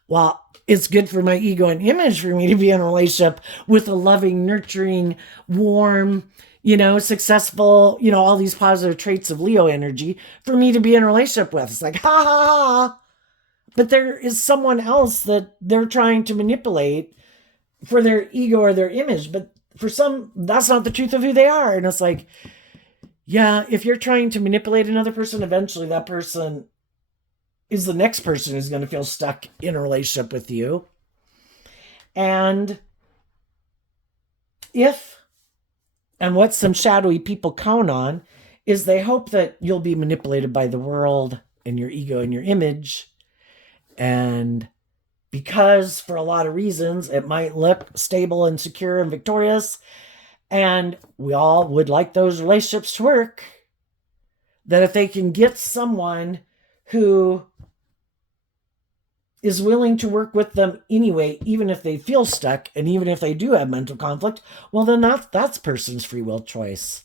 Well, it's good for my ego and image for me to be in a relationship with a loving, nurturing, warm, successful, all these positive traits of Leo energy for me to be in a relationship with. It's like, ha ha ha. But there is someone else that they're trying to manipulate for their ego or their image. But for some, that's not the truth of who they are. And it's like, yeah, if you're trying to manipulate another person, eventually that person is the next person who's going to feel stuck in a relationship with you. And what some shadowy people count on is they hope that you'll be manipulated by the world and your ego and your image. And because for a lot of reasons, it might look stable and secure and victorious, and we all would like those relationships to work, that if they can get someone who is willing to work with them anyway, even if they feel stuck and even if they do have mental conflict, well, then that's person's free will choice.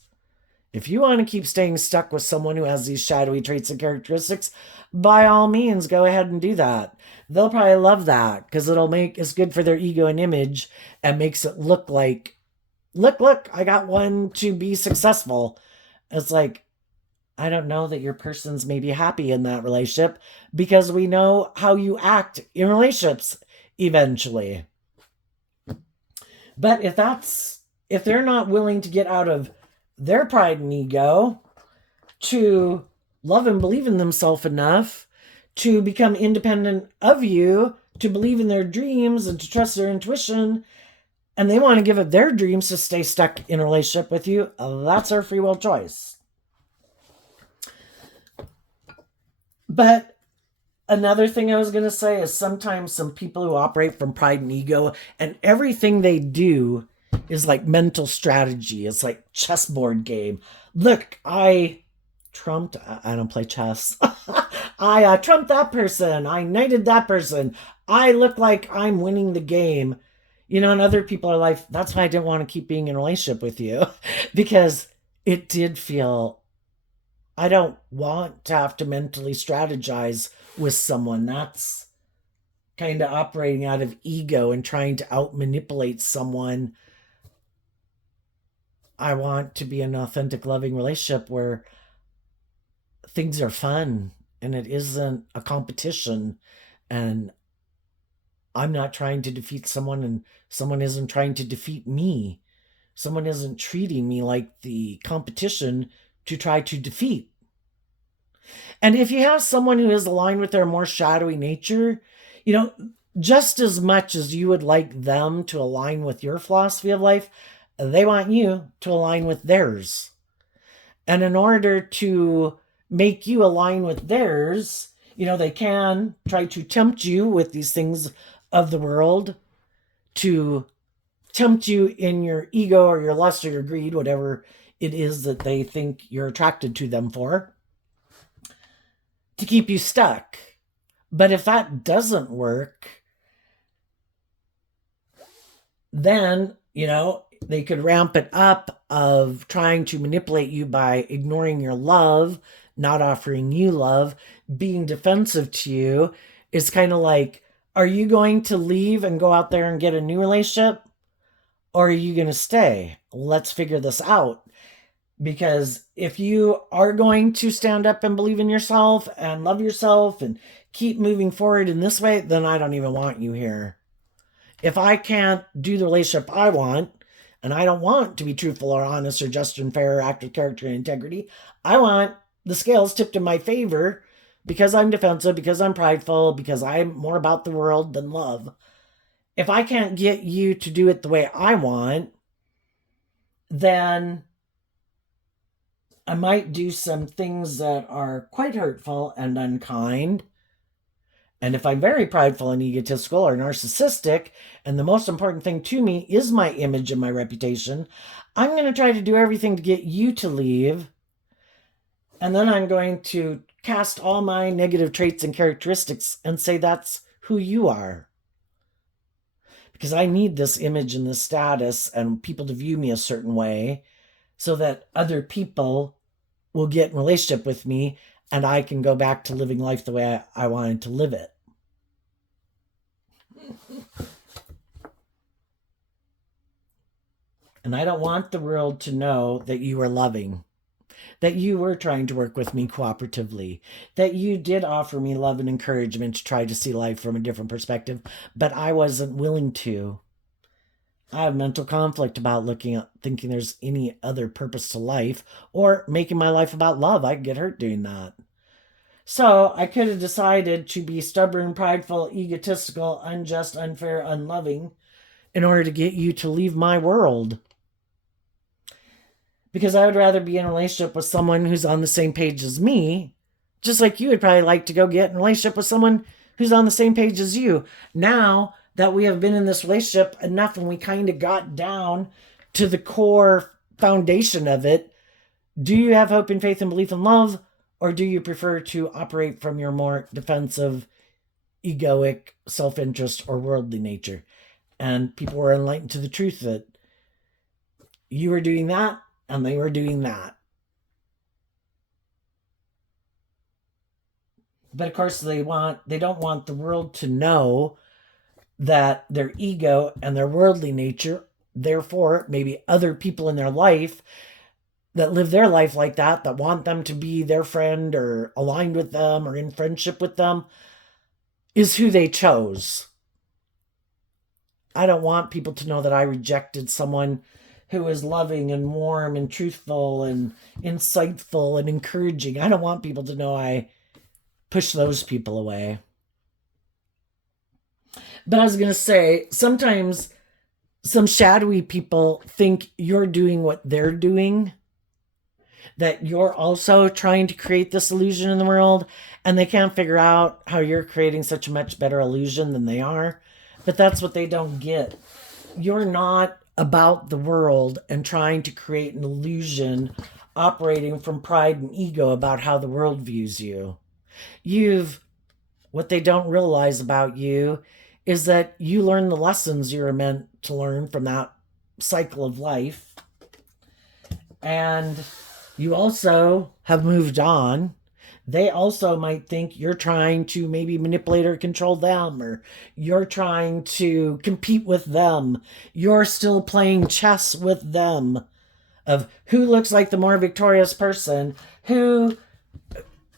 If you want to keep staying stuck with someone who has these shadowy traits and characteristics, by all means, go ahead and do that. They'll probably love that because it's good for their ego and image and makes it look like, look, I got one to be successful. It's like, I don't know that your person's maybe happy in that relationship because we know how you act in relationships eventually. But if they're not willing to get out of their pride and ego to love and believe in themselves enough to become independent of you, to believe in their dreams and to trust their intuition, and they want to give up their dreams to stay stuck in a relationship with you, that's their free will choice. But another thing I was going to say is sometimes some people who operate from pride and ego and everything they do is like mental strategy. It's like chessboard game. Look, I don't play chess. I trumped that person. I knighted that person. I look like I'm winning the game. And other people are like, that's why I didn't want to keep being in a relationship with you because it did feel, I don't want to have to mentally strategize with someone. That's kind of operating out of ego and trying to out manipulate someone. I want to be in an authentic, loving relationship where things are fun and it isn't a competition, and I'm not trying to defeat someone and someone isn't trying to defeat me. Someone isn't treating me like the competition to try to defeat. And if you have someone who is aligned with their more shadowy nature, just as much as you would like them to align with your philosophy of life, they want you to align with theirs. And in order to make you align with theirs, they can try to tempt you with these things of the world, to tempt you in your ego or your lust or your greed, whatever it is that they think you're attracted to them for, to keep you stuck. But if that doesn't work, then, they could ramp it up of trying to manipulate you by ignoring your love, not offering you love, being defensive to you. It's kind of like, are you going to leave and go out there and get a new relationship? Or are you going to stay? Let's figure this out. Because if you are going to stand up and believe in yourself and love yourself and keep moving forward in this way, then I don't even want you here. If I can't do the relationship I want, and I don't want to be truthful or honest or just and fair or act with character and integrity, I want the scales tipped in my favor because I'm defensive, because I'm prideful, because I'm more about the world than love. If I can't get you to do it the way I want, then I might do some things that are quite hurtful and unkind. And if I'm very prideful and egotistical or narcissistic, and the most important thing to me is my image and my reputation, I'm going to try to do everything to get you to leave. And then I'm going to cast all my negative traits and characteristics and say that's who you are. Because I need this image and this status and people to view me a certain way so that other people will get in relationship with me and I can go back to living life the way I wanted to live it. And I don't want the world to know that you were loving, that you were trying to work with me cooperatively, that you did offer me love and encouragement to try to see life from a different perspective, but I wasn't willing to. I have mental conflict about thinking there's any other purpose to life or making my life about love. I could get hurt doing that. So I could have decided to be stubborn, prideful, egotistical, unjust, unfair, unloving in order to get you to leave my world. Because I would rather be in a relationship with someone who's on the same page as me, just like you would probably like to go get in a relationship with someone who's on the same page as you. Now that we have been in this relationship enough and we kind of got down to the core foundation of it, do you have hope and faith and belief in love? Or do you prefer to operate from your more defensive, egoic, self-interest, or worldly nature? And people were enlightened to the truth that you were doing that and they were doing that. But of course they don't want the world to know that their ego and their worldly nature, therefore maybe other people in their life that live their life like that want them to be their friend or aligned with them or in friendship with them, is who they chose. I don't want people to know that I rejected someone who is loving and warm and truthful and insightful and encouraging. I don't want people to know I push those people away. But I was going to say, sometimes some shadowy people think you're doing what they're doing, that you're also trying to create this illusion in the world, and they can't figure out how you're creating such a much better illusion than they are. But that's what they don't get. You're not about the world and trying to create an illusion operating from pride and ego about how the world views you. What they don't realize about you is that you learn the lessons you're meant to learn from that cycle of life. And you also have moved on. They also might think you're trying to maybe manipulate or control them, or you're trying to compete with them. You're still playing chess with them of who looks like the more victorious person, who's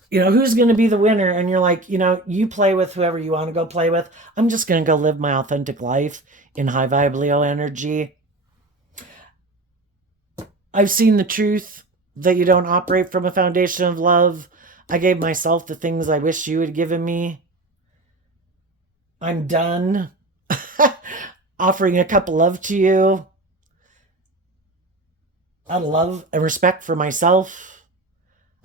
going to be the winner. And you're like, you play with whoever you want to go play with. I'm just going to go live my authentic life in high vibe Leo energy. I've seen the truth that you don't operate from a foundation of love. I gave myself the things I wish you had given me. I'm done offering a cup of love to you. Out of love and respect for myself.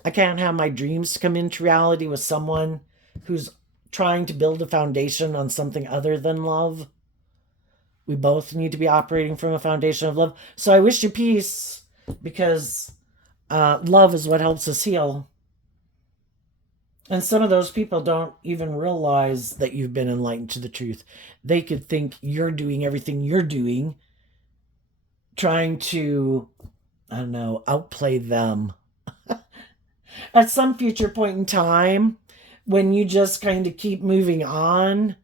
I can't have my dreams come into reality with someone who's trying to build a foundation on something other than love. We both need to be operating from a foundation of love. So I wish you peace, because love is what helps us heal. And some of those people don't even realize that you've been enlightened to the truth. They could think you're doing everything you're doing, trying to, outplay them. At some future point in time, when you just kind of keep moving on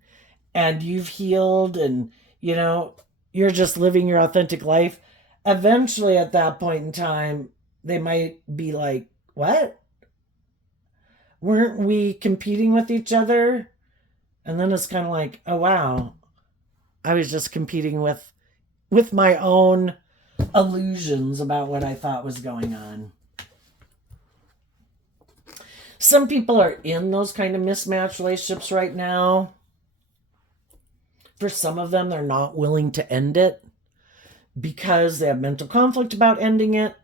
and you've healed and, you're just living your authentic life, eventually at that point in time, they might be like, what? Weren't we competing with each other? And then it's kind of like, oh wow, I was just competing with my own illusions about what I thought was going on. Some people are in those kind of mismatched relationships right now. For some of them, they're not willing to end it because they have mental conflict about ending it.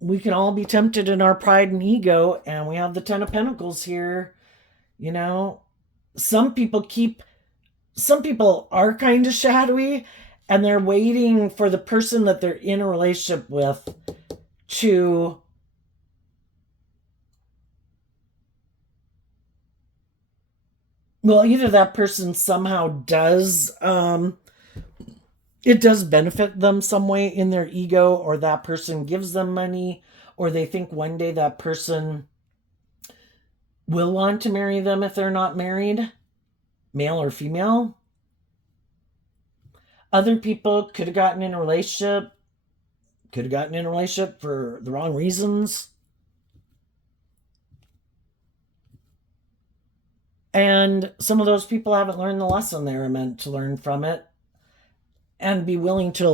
We can all be tempted in our pride and ego, and we have the 10 of Pentacles here. Some people are kind of shadowy, and they're waiting for the person that they're in a relationship with to either that person somehow does it does benefit them some way in their ego, or that person gives them money, or they think one day that person will want to marry them if they're not married, male or female. Other people could have gotten in a relationship for the wrong reasons. And some of those people haven't learned the lesson they were meant to learn from it, and be willing to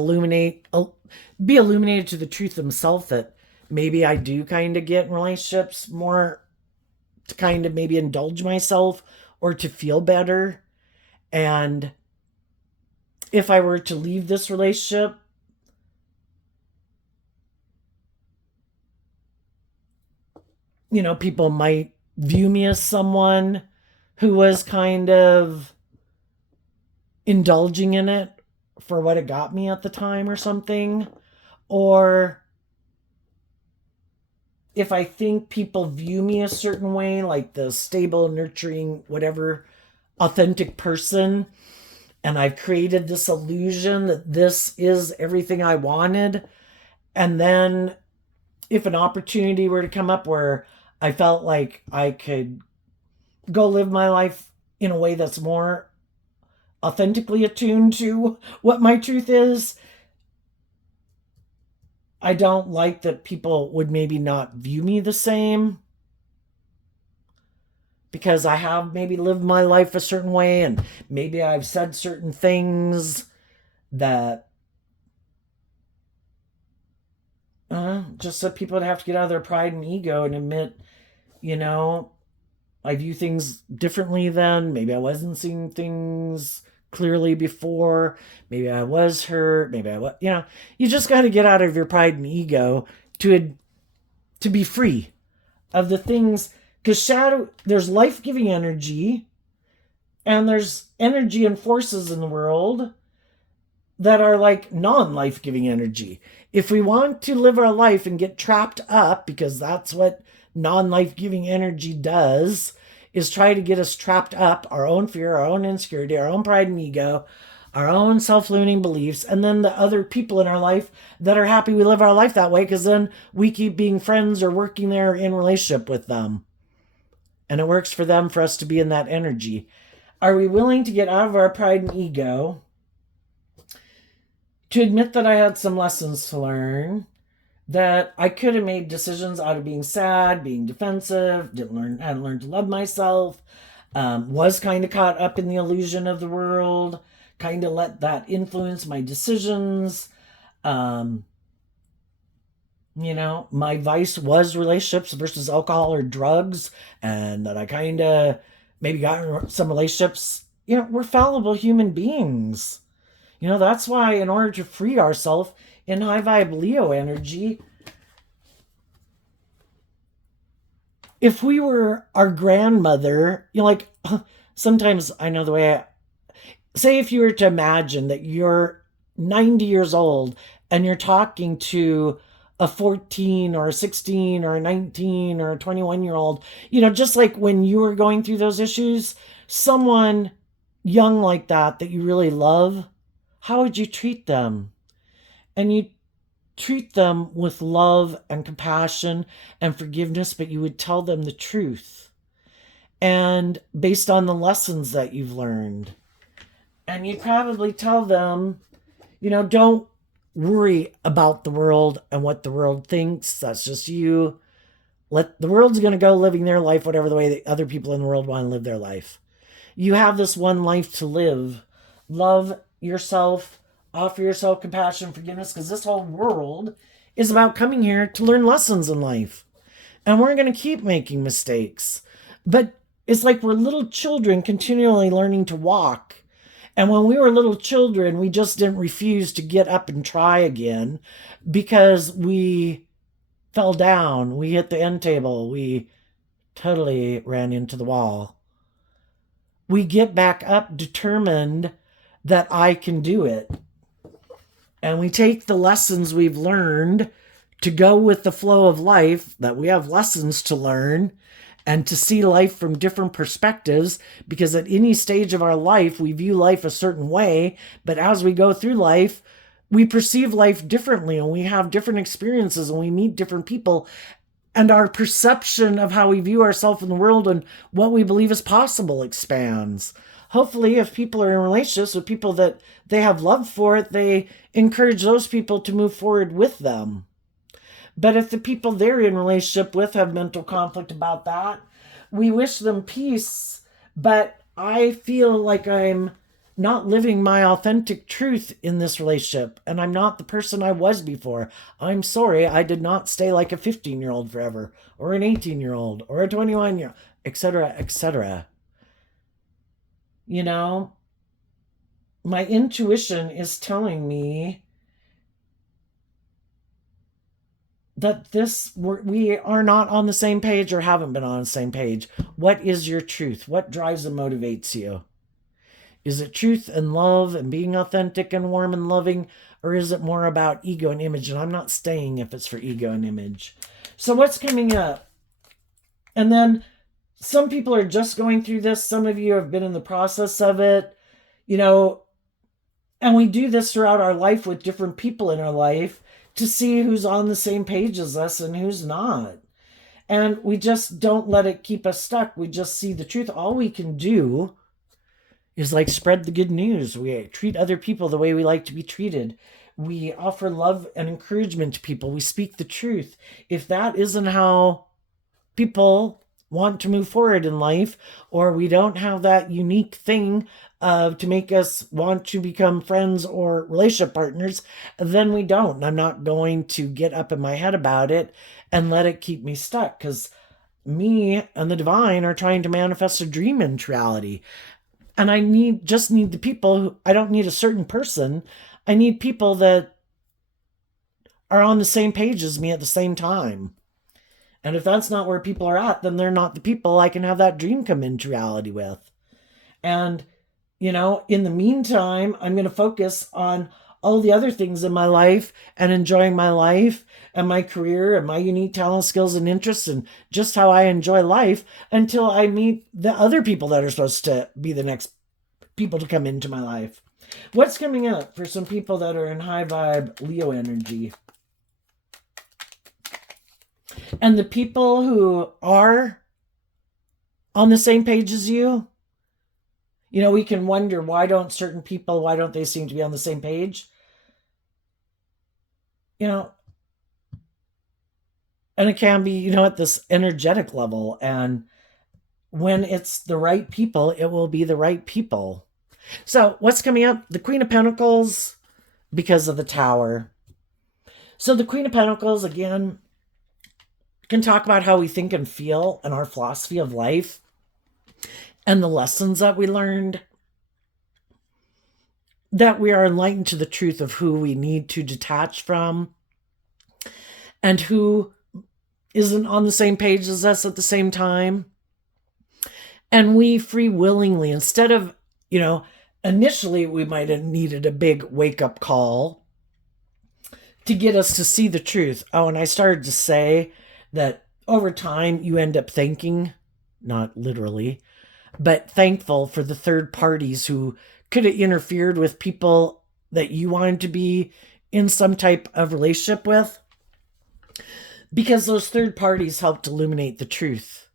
be illuminated to the truth themselves that maybe I do kind of get in relationships more to kind of maybe indulge myself or to feel better. And if I were to leave this relationship, people might view me as someone who was kind of indulging in it for what it got me at the time or something. Or if I think people view me a certain way, like the stable, nurturing, whatever, authentic person, and I've created this illusion that this is everything I wanted, and then if an opportunity were to come up where I felt like I could go live my life in a way that's more authentically attuned to what my truth is, I don't like that people would maybe not view me the same because I have maybe lived my life a certain way and maybe I've said certain things that just so people would have to get out of their pride and ego and admit, you know, I view things differently then. Maybe I wasn't seeing things clearly before. Maybe I was hurt. Maybe I was, you just got to get out of your pride and ego to be free of the things. Because there's life-giving energy, and there's energy and forces in the world that are like non-life-giving energy. If we want to live our life and get trapped up, because that's what non-life-giving energy does, is try to get us trapped up, our own fear, our own insecurity, our own pride and ego, our own self-limiting beliefs, and then the other people in our life that are happy we live our life that way, because then we keep being friends or working there in relationship with them. And it works for them for us to be in that energy. Are we willing to get out of our pride and ego, to admit that I had some lessons to learn, that I could have made decisions out of being sad, being defensive, hadn't learned to love myself, was kind of caught up in the illusion of the world, kind of let that influence my decisions. My vice was relationships versus alcohol or drugs, and that I kind of maybe got in some relationships. We're fallible human beings. That's why in order to free ourselves in high vibe Leo energy, if we were our grandmother, sometimes I know the way say if you were to imagine that you're 90 years old and you're talking to a 14 or a 16 or a 19 or a 21-year-old, just like when you were going through those issues, someone young like that you really love, how would you treat them? And you treat them with love and compassion and forgiveness, but you would tell them the truth. And based on the lessons that you've learned. And you'd probably tell them, don't worry about the world and what the world thinks. That's just you. The world's going to go living their life whatever the way that other people in the world want to live their life. You have this one life to live. Love yourself. Offer yourself compassion, forgiveness, because this whole world is about coming here to learn lessons in life. And we're going to keep making mistakes. But it's like we're little children continually learning to walk. And when we were little children, we just didn't refuse to get up and try again because we fell down. We hit the end table. We totally ran into the wall. We get back up determined that I can do it. And we take the lessons we've learned to go with the flow of life, that we have lessons to learn and to see life from different perspectives, because at any stage of our life, we view life a certain way. But as we go through life, we perceive life differently and we have different experiences and we meet different people. And our perception of how we view ourselves in the world and what we believe is possible expands. Hopefully, if people are in relationships with people that they have love for, they encourage those people to move forward with them. But if the people they're in relationship with have mental conflict about that, we wish them peace. But I feel like I'm not living my authentic truth in this relationship, and I'm not the person I was before. I'm sorry, I did not stay like a 15-year-old forever, or an 18-year-old, or a 21-year-old, etc., etc. My intuition is telling me that we are not on the same page or haven't been on the same page. What is your truth? What drives and motivates you? Is it truth and love and being authentic and warm and loving? Or is it more about ego and image? And I'm not staying if it's for ego and image. So what's coming up? And then some people are just going through this. Some of you have been in the process of it, and we do this throughout our life with different people in our life to see who's on the same page as us and who's not. And we just don't let it keep us stuck. We just see the truth. All we can do is like spread the good news. We treat other people the way we like to be treated. We offer love and encouragement to people. We speak the truth. If that isn't how people want to move forward in life, or we don't have that unique thing to make us want to become friends or relationship partners, then we don't. I'm not going to get up in my head about it and let it keep me stuck, because me and the divine are trying to manifest a dream into reality. And I just need the people. I don't need a certain person. I need people that are on the same page as me at the same time. And if that's not where people are at, then they're not the people I can have that dream come into reality with. And, in the meantime, I'm going to focus on all the other things in my life and enjoying my life and my career and my unique talent, skills, and interests, and just how I enjoy life until I meet the other people that are supposed to be the next people to come into my life. What's coming up for some people that are in high vibe Leo energy? And the people who are on the same page as you, we can wonder, why don't they seem to be on the same page? And it can be, at this energetic level. And when it's the right people, it will be the right people. So what's coming up? The Queen of Pentacles, because of the Tower. So the Queen of Pentacles, again, can talk about how we think and feel and our philosophy of life and the lessons that we learned, that we are enlightened to the truth of who we need to detach from and who isn't on the same page as us at the same time. And we free willingly, instead of, initially we might have needed a big wake-up call to get us to see the truth. Oh, and I started to say that over time you end up thanking, not literally, but thankful for the third parties who could have interfered with people that you wanted to be in some type of relationship with, because those third parties helped illuminate the truth.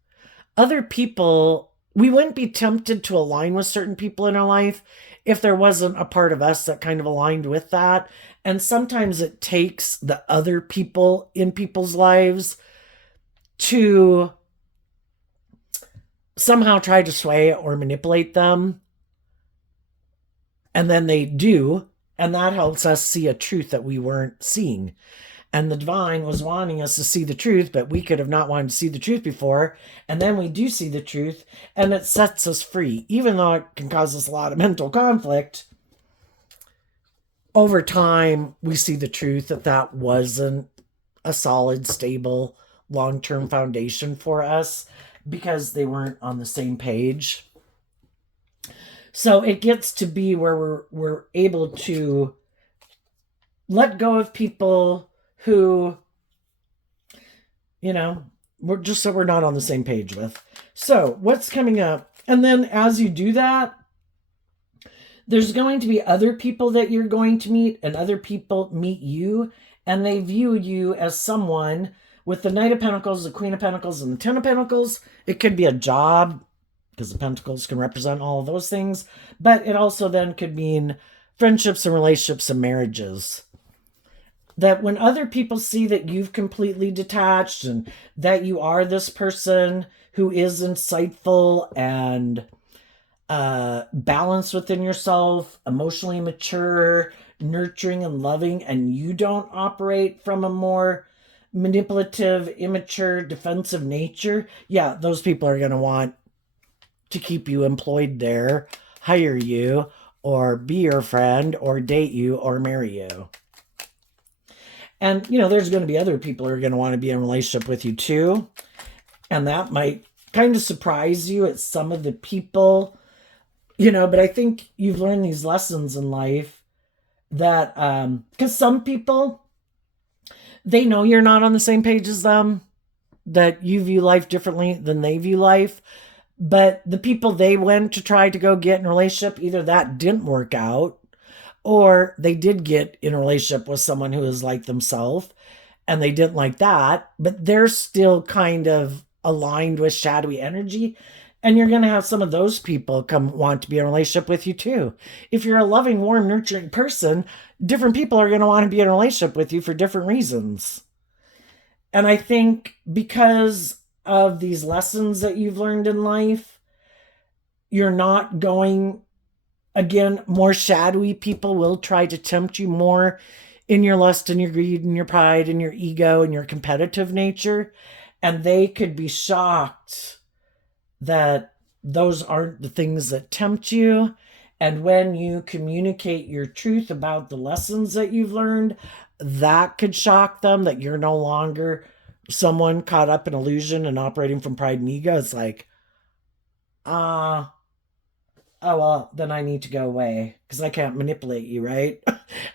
Other people, we wouldn't be tempted to align with certain people in our life if there wasn't a part of us that kind of aligned with that. And sometimes it takes the other people in people's lives to somehow try to sway or manipulate them. And then they do, and that helps us see a truth that we weren't seeing. And the divine was wanting us to see the truth, but we could have not wanted to see the truth before. And then we do see the truth, and it sets us free. Even though it can cause us a lot of mental conflict, over time, we see the truth that wasn't a solid, stable, long-term foundation for us because they weren't on the same page. So it gets to be where we're able to let go of people who, we're not on the same page with. So what's coming up? And then as you do that, there's going to be other people that you're going to meet, and other people meet you, and they view you as someone with the Knight of Pentacles, the Queen of Pentacles, and the Ten of Pentacles. It could be a job, because the Pentacles can represent all of those things, but it also then could mean friendships and relationships and marriages. That when other people see that you've completely detached and that you are this person who is insightful and balanced within yourself, emotionally mature, nurturing and loving, and you don't operate from a more manipulative, immature, defensive nature, yeah, those people are going to want to keep you employed there, hire you, or be your friend, or date you, or marry you. And, there's going to be other people who are going to want to be in a relationship with you too. And that might kind of surprise you at some of the people, but I think you've learned these lessons in life that, because some people, they know you're not on the same page as them, that you view life differently than they view life. But the people they went to try to go get in a relationship, either that didn't work out, Or they did get in a relationship with someone who is like themselves and they didn't like that, but they're still kind of aligned with shadowy energy. And you're going to have some of those people come want to be in a relationship with you too. If you're a loving, warm, nurturing person, different people are going to want to be in a relationship with you for different reasons. And I think because of these lessons that you've learned in life, you're not going, again, more shadowy people will try to tempt you more in your lust and your greed and your pride and your ego and your competitive nature. And they could be shocked that those aren't the things that tempt you. And when you communicate your truth about the lessons that you've learned, that could shock them that you're no longer someone caught up in illusion and operating from pride and ego. It's like, oh, well, then I need to go away because I can't manipulate you, right?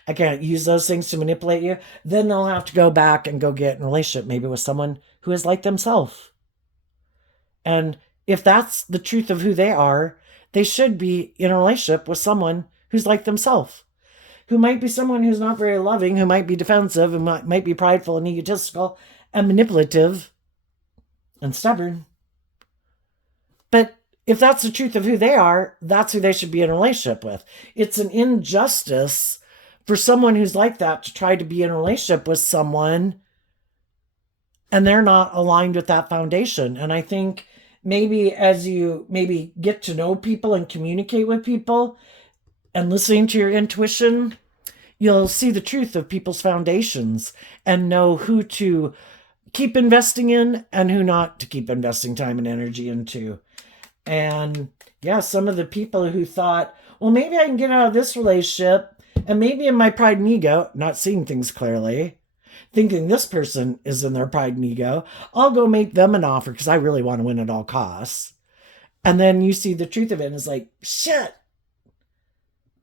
I can't use those things to manipulate you. Then they'll have to go back and go get in a relationship, maybe with someone who is like themselves. And if that's the truth of who they are, they should be in a relationship with someone who's like themselves, who might be someone who's not very loving, who might be defensive, and might be prideful and egotistical and manipulative and stubborn. But if that's the truth of who they are, that's who they should be in a relationship with. It's an injustice for someone who's like that to try to be in a relationship with someone and they're not aligned with that foundation. And I think maybe as you maybe get to know people and communicate with people and listening to your intuition, you'll see the truth of people's foundations and know who to keep investing in and who not to keep investing time and energy into. And yeah, some of the people who thought, well, maybe I can get out of this relationship, and maybe in my pride and ego, not seeing things clearly, thinking this person is in their pride and ego, I'll go make them an offer because I really want to win at all costs. And then you see the truth of it and it's like, shit,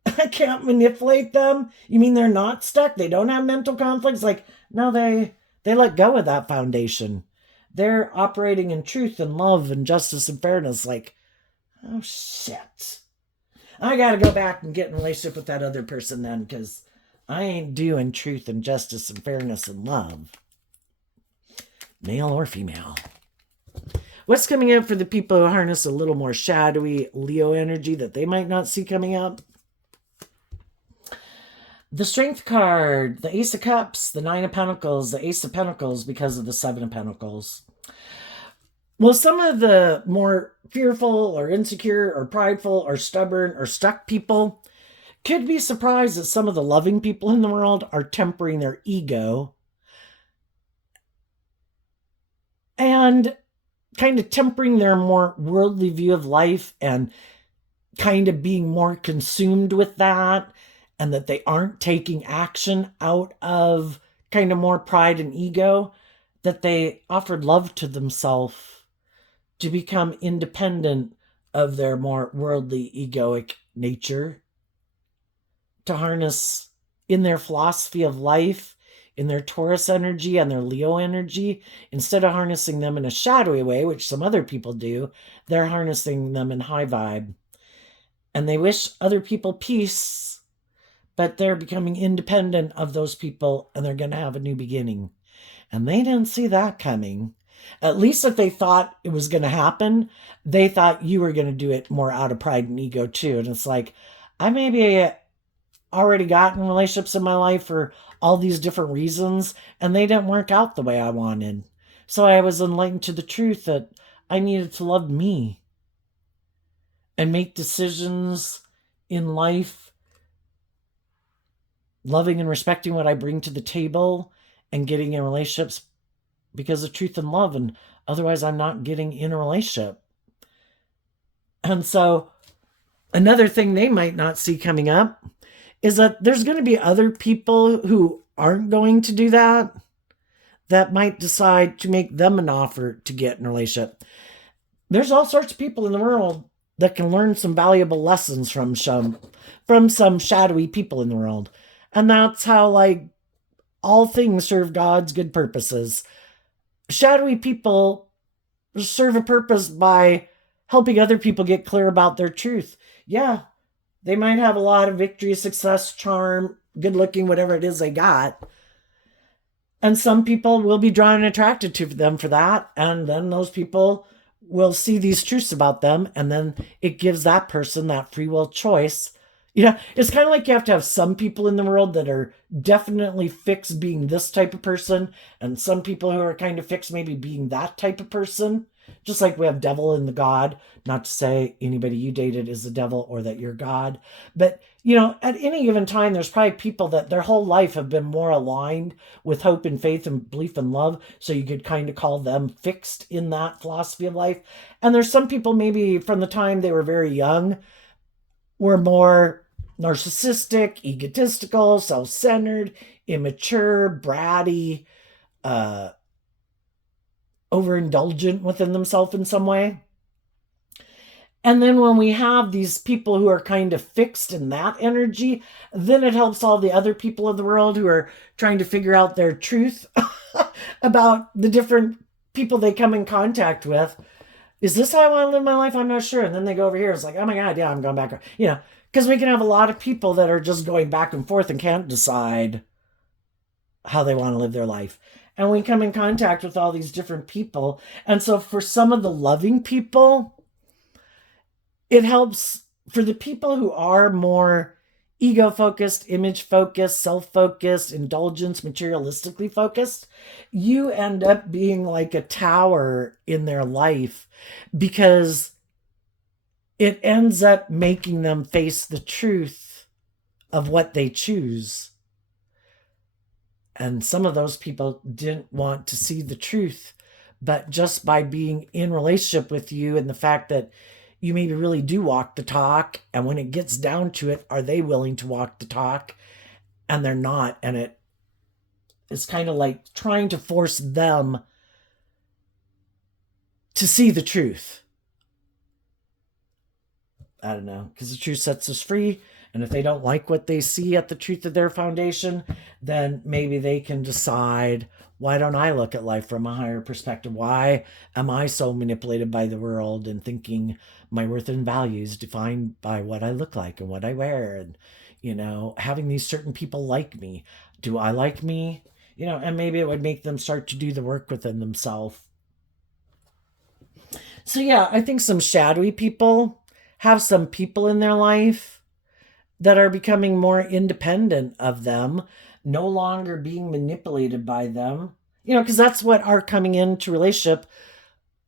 I can't manipulate them. You mean they're not stuck? They don't have mental conflicts? Like, no, they let go of that foundation. They're operating in truth and love and justice and fairness. Like, oh shit, I gotta go back and get in a relationship with that other person then, because I ain't doing truth and justice and fairness and love, male or female. What's coming up for the people who harness a little more shadowy Leo energy that they might not see coming up? The Strength card, the Ace of Cups, the Nine of Pentacles, the Ace of Pentacles because of the Seven of Pentacles. Well, some of the more fearful or insecure or prideful or stubborn or stuck people could be surprised that some of the loving people in the world are tempering their ego and kind of tempering their more worldly view of life and kind of being more consumed with that, and that they aren't taking action out of kind of more pride and ego, that they offered love to themselves to become independent of their more worldly egoic nature, to harness in their philosophy of life, in their Taurus energy and their Leo energy, instead of harnessing them in a shadowy way, which some other people do, they're harnessing them in high vibe. And they wish other people peace, but they're becoming independent of those people and they're going to have a new beginning. And they didn't see that coming. At least if they thought it was going to happen, they thought you were going to do it more out of pride and ego too. And it's like, I maybe already gotten relationships in my life for all these different reasons, and they didn't work out the way I wanted. So I was enlightened to the truth that I needed to love me and make decisions in life, loving and respecting what I bring to the table and getting in relationships because of truth and love. And otherwise I'm not getting in a relationship. And so another thing they might not see coming up is that there's going to be other people who aren't going to do that, that might decide to make them an offer to get in a relationship. There's all sorts of people in the world that can learn some valuable lessons from some shadowy people in the world. And that's how, like, all things serve God's good purposes. Shadowy people serve a purpose by helping other people get clear about their truth. Yeah, They might have a lot of victory, success, charm, good looking, whatever it is they got. And some people will be drawn and attracted to them for that. And then those people will see these truths about them. And then it gives that person that free will choice. You know, it's kind of like you have to have some people in the world that are definitely fixed being this type of person, and some people who are kind of fixed maybe being that type of person. Just like we have devil and the God, not to say anybody you dated is the devil or that you're God. But, you know, at any given time, there's probably people that their whole life have been more aligned with hope and faith and belief and love. So you could kind of call them fixed in that philosophy of life. And there's some people maybe from the time they were very young were more narcissistic, egotistical, self-centered, immature, bratty, overindulgent within themselves in some way. And then when we have these people who are kind of fixed in that energy, then it helps all the other people of the world who are trying to figure out their truth about the different people they come in contact with. Is this how I want to live my life? I'm not sure. And then they go over here. It's like, oh my God, yeah, I'm going back. You know, because we can have a lot of people that are just going back and forth and can't decide how they want to live their life. And we come in contact with all these different people. And so for some of the loving people, it helps for the people who are more ego focused, image focused, self focused, indulgence, materialistically focused. You end up being like a tower in their life because it ends up making them face the truth of what they choose. And some of those people didn't want to see the truth, but just by being in relationship with you and the fact that you maybe really do walk the talk, and when it gets down to it, are they willing to walk the talk? And they're not. And it is kind of like trying to force them to see the truth. I don't know, because the truth sets us free. And if they don't like what they see at the truth of their foundation, then maybe they can decide, why don't I look at life from a higher perspective? Why am I so manipulated by the world and thinking my worth and value is defined by what I look like and what I wear? And, you know, having these certain people like me. Do I like me? You know, and maybe it would make them start to do the work within themselves. So yeah, I think some shadowy people have some people in their life that are becoming more independent of them, no longer being manipulated by them. You know, because that's what our coming into relationship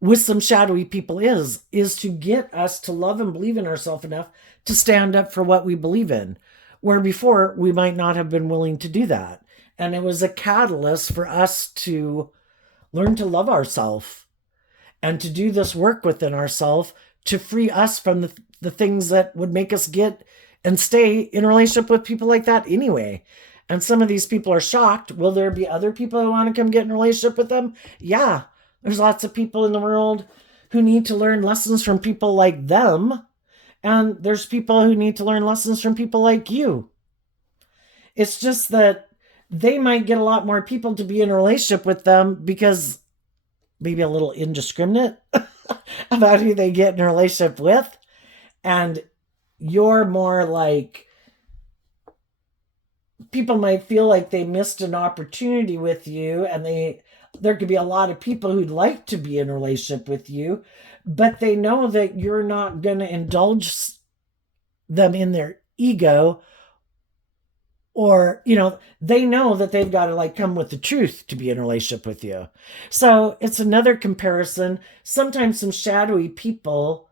with some shadowy people is to get us to love and believe in ourselves enough to stand up for what we believe in, where before we might not have been willing to do that. And it was a catalyst for us to learn to love ourselves and to do this work within ourselves to free us from the things that would make us get and stay in a relationship with people like that anyway. And some of these people are shocked. Will there be other people who want to come get in a relationship with them? Yeah, there's lots of people in the world who need to learn lessons from people like them. And there's people who need to learn lessons from people like you. It's just that they might get a lot more people to be in a relationship with them because maybe a little indiscriminate about who they get in a relationship with. And you're more like, people might feel like they missed an opportunity with you, and there could be a lot of people who'd like to be in a relationship with you, but they know that you're not going to indulge them in their ego, or, you know, they know that they've got to like come with the truth to be in a relationship with you. So it's another comparison. Sometimes some shadowy people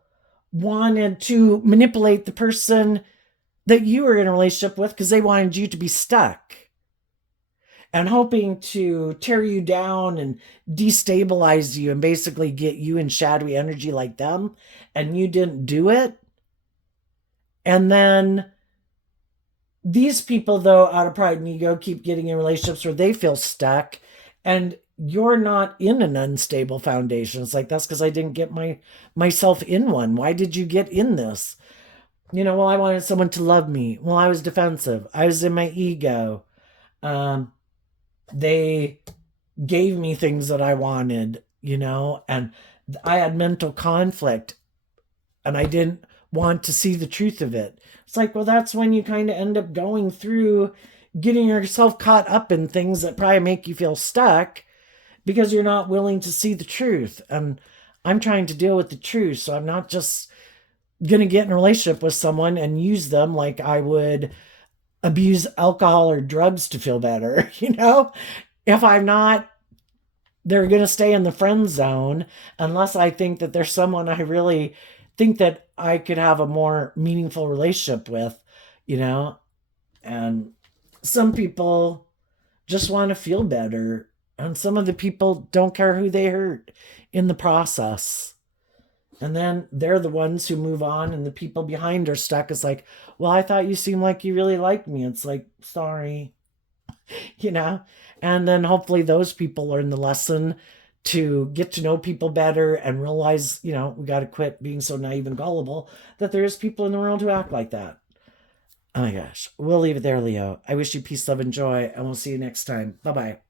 wanted to manipulate the person that you were in a relationship with because they wanted you to be stuck, and hoping to tear you down and destabilize you and basically get you in shadowy energy like them, and you didn't do it. And then these people, though, out of pride and ego, keep getting in relationships where they feel stuck, and you're not in an unstable foundation. It's like, that's because I didn't get myself in one. Why did you get in this? You know, well, I wanted someone to love me. Well, I was defensive. I was in my ego. They gave me things that I wanted, you know, and I had mental conflict, and I didn't want to see the truth of it. It's like, well, that's when you kind of end up going through getting yourself caught up in things that probably make you feel stuck because you're not willing to see the truth. And I'm trying to deal with the truth, so I'm not just going to get in a relationship with someone and use them like I would abuse alcohol or drugs to feel better. If I'm not, they're going to stay in the friend zone unless I think that there's someone I really think that I could have a more meaningful relationship with, you know? And some people just want to feel better. And some of the people don't care who they hurt in the process. And then they're the ones who move on, and the people behind are stuck. It's like, well, I thought you seemed like you really liked me. It's like, sorry, you know? And then hopefully those people learn the lesson to get to know people better and realize, we got to quit being so naive and gullible that there's people in the world who act like that. Oh my gosh. We'll leave it there, Leo. I wish you peace, love, and joy, and we'll see you next time. Bye bye.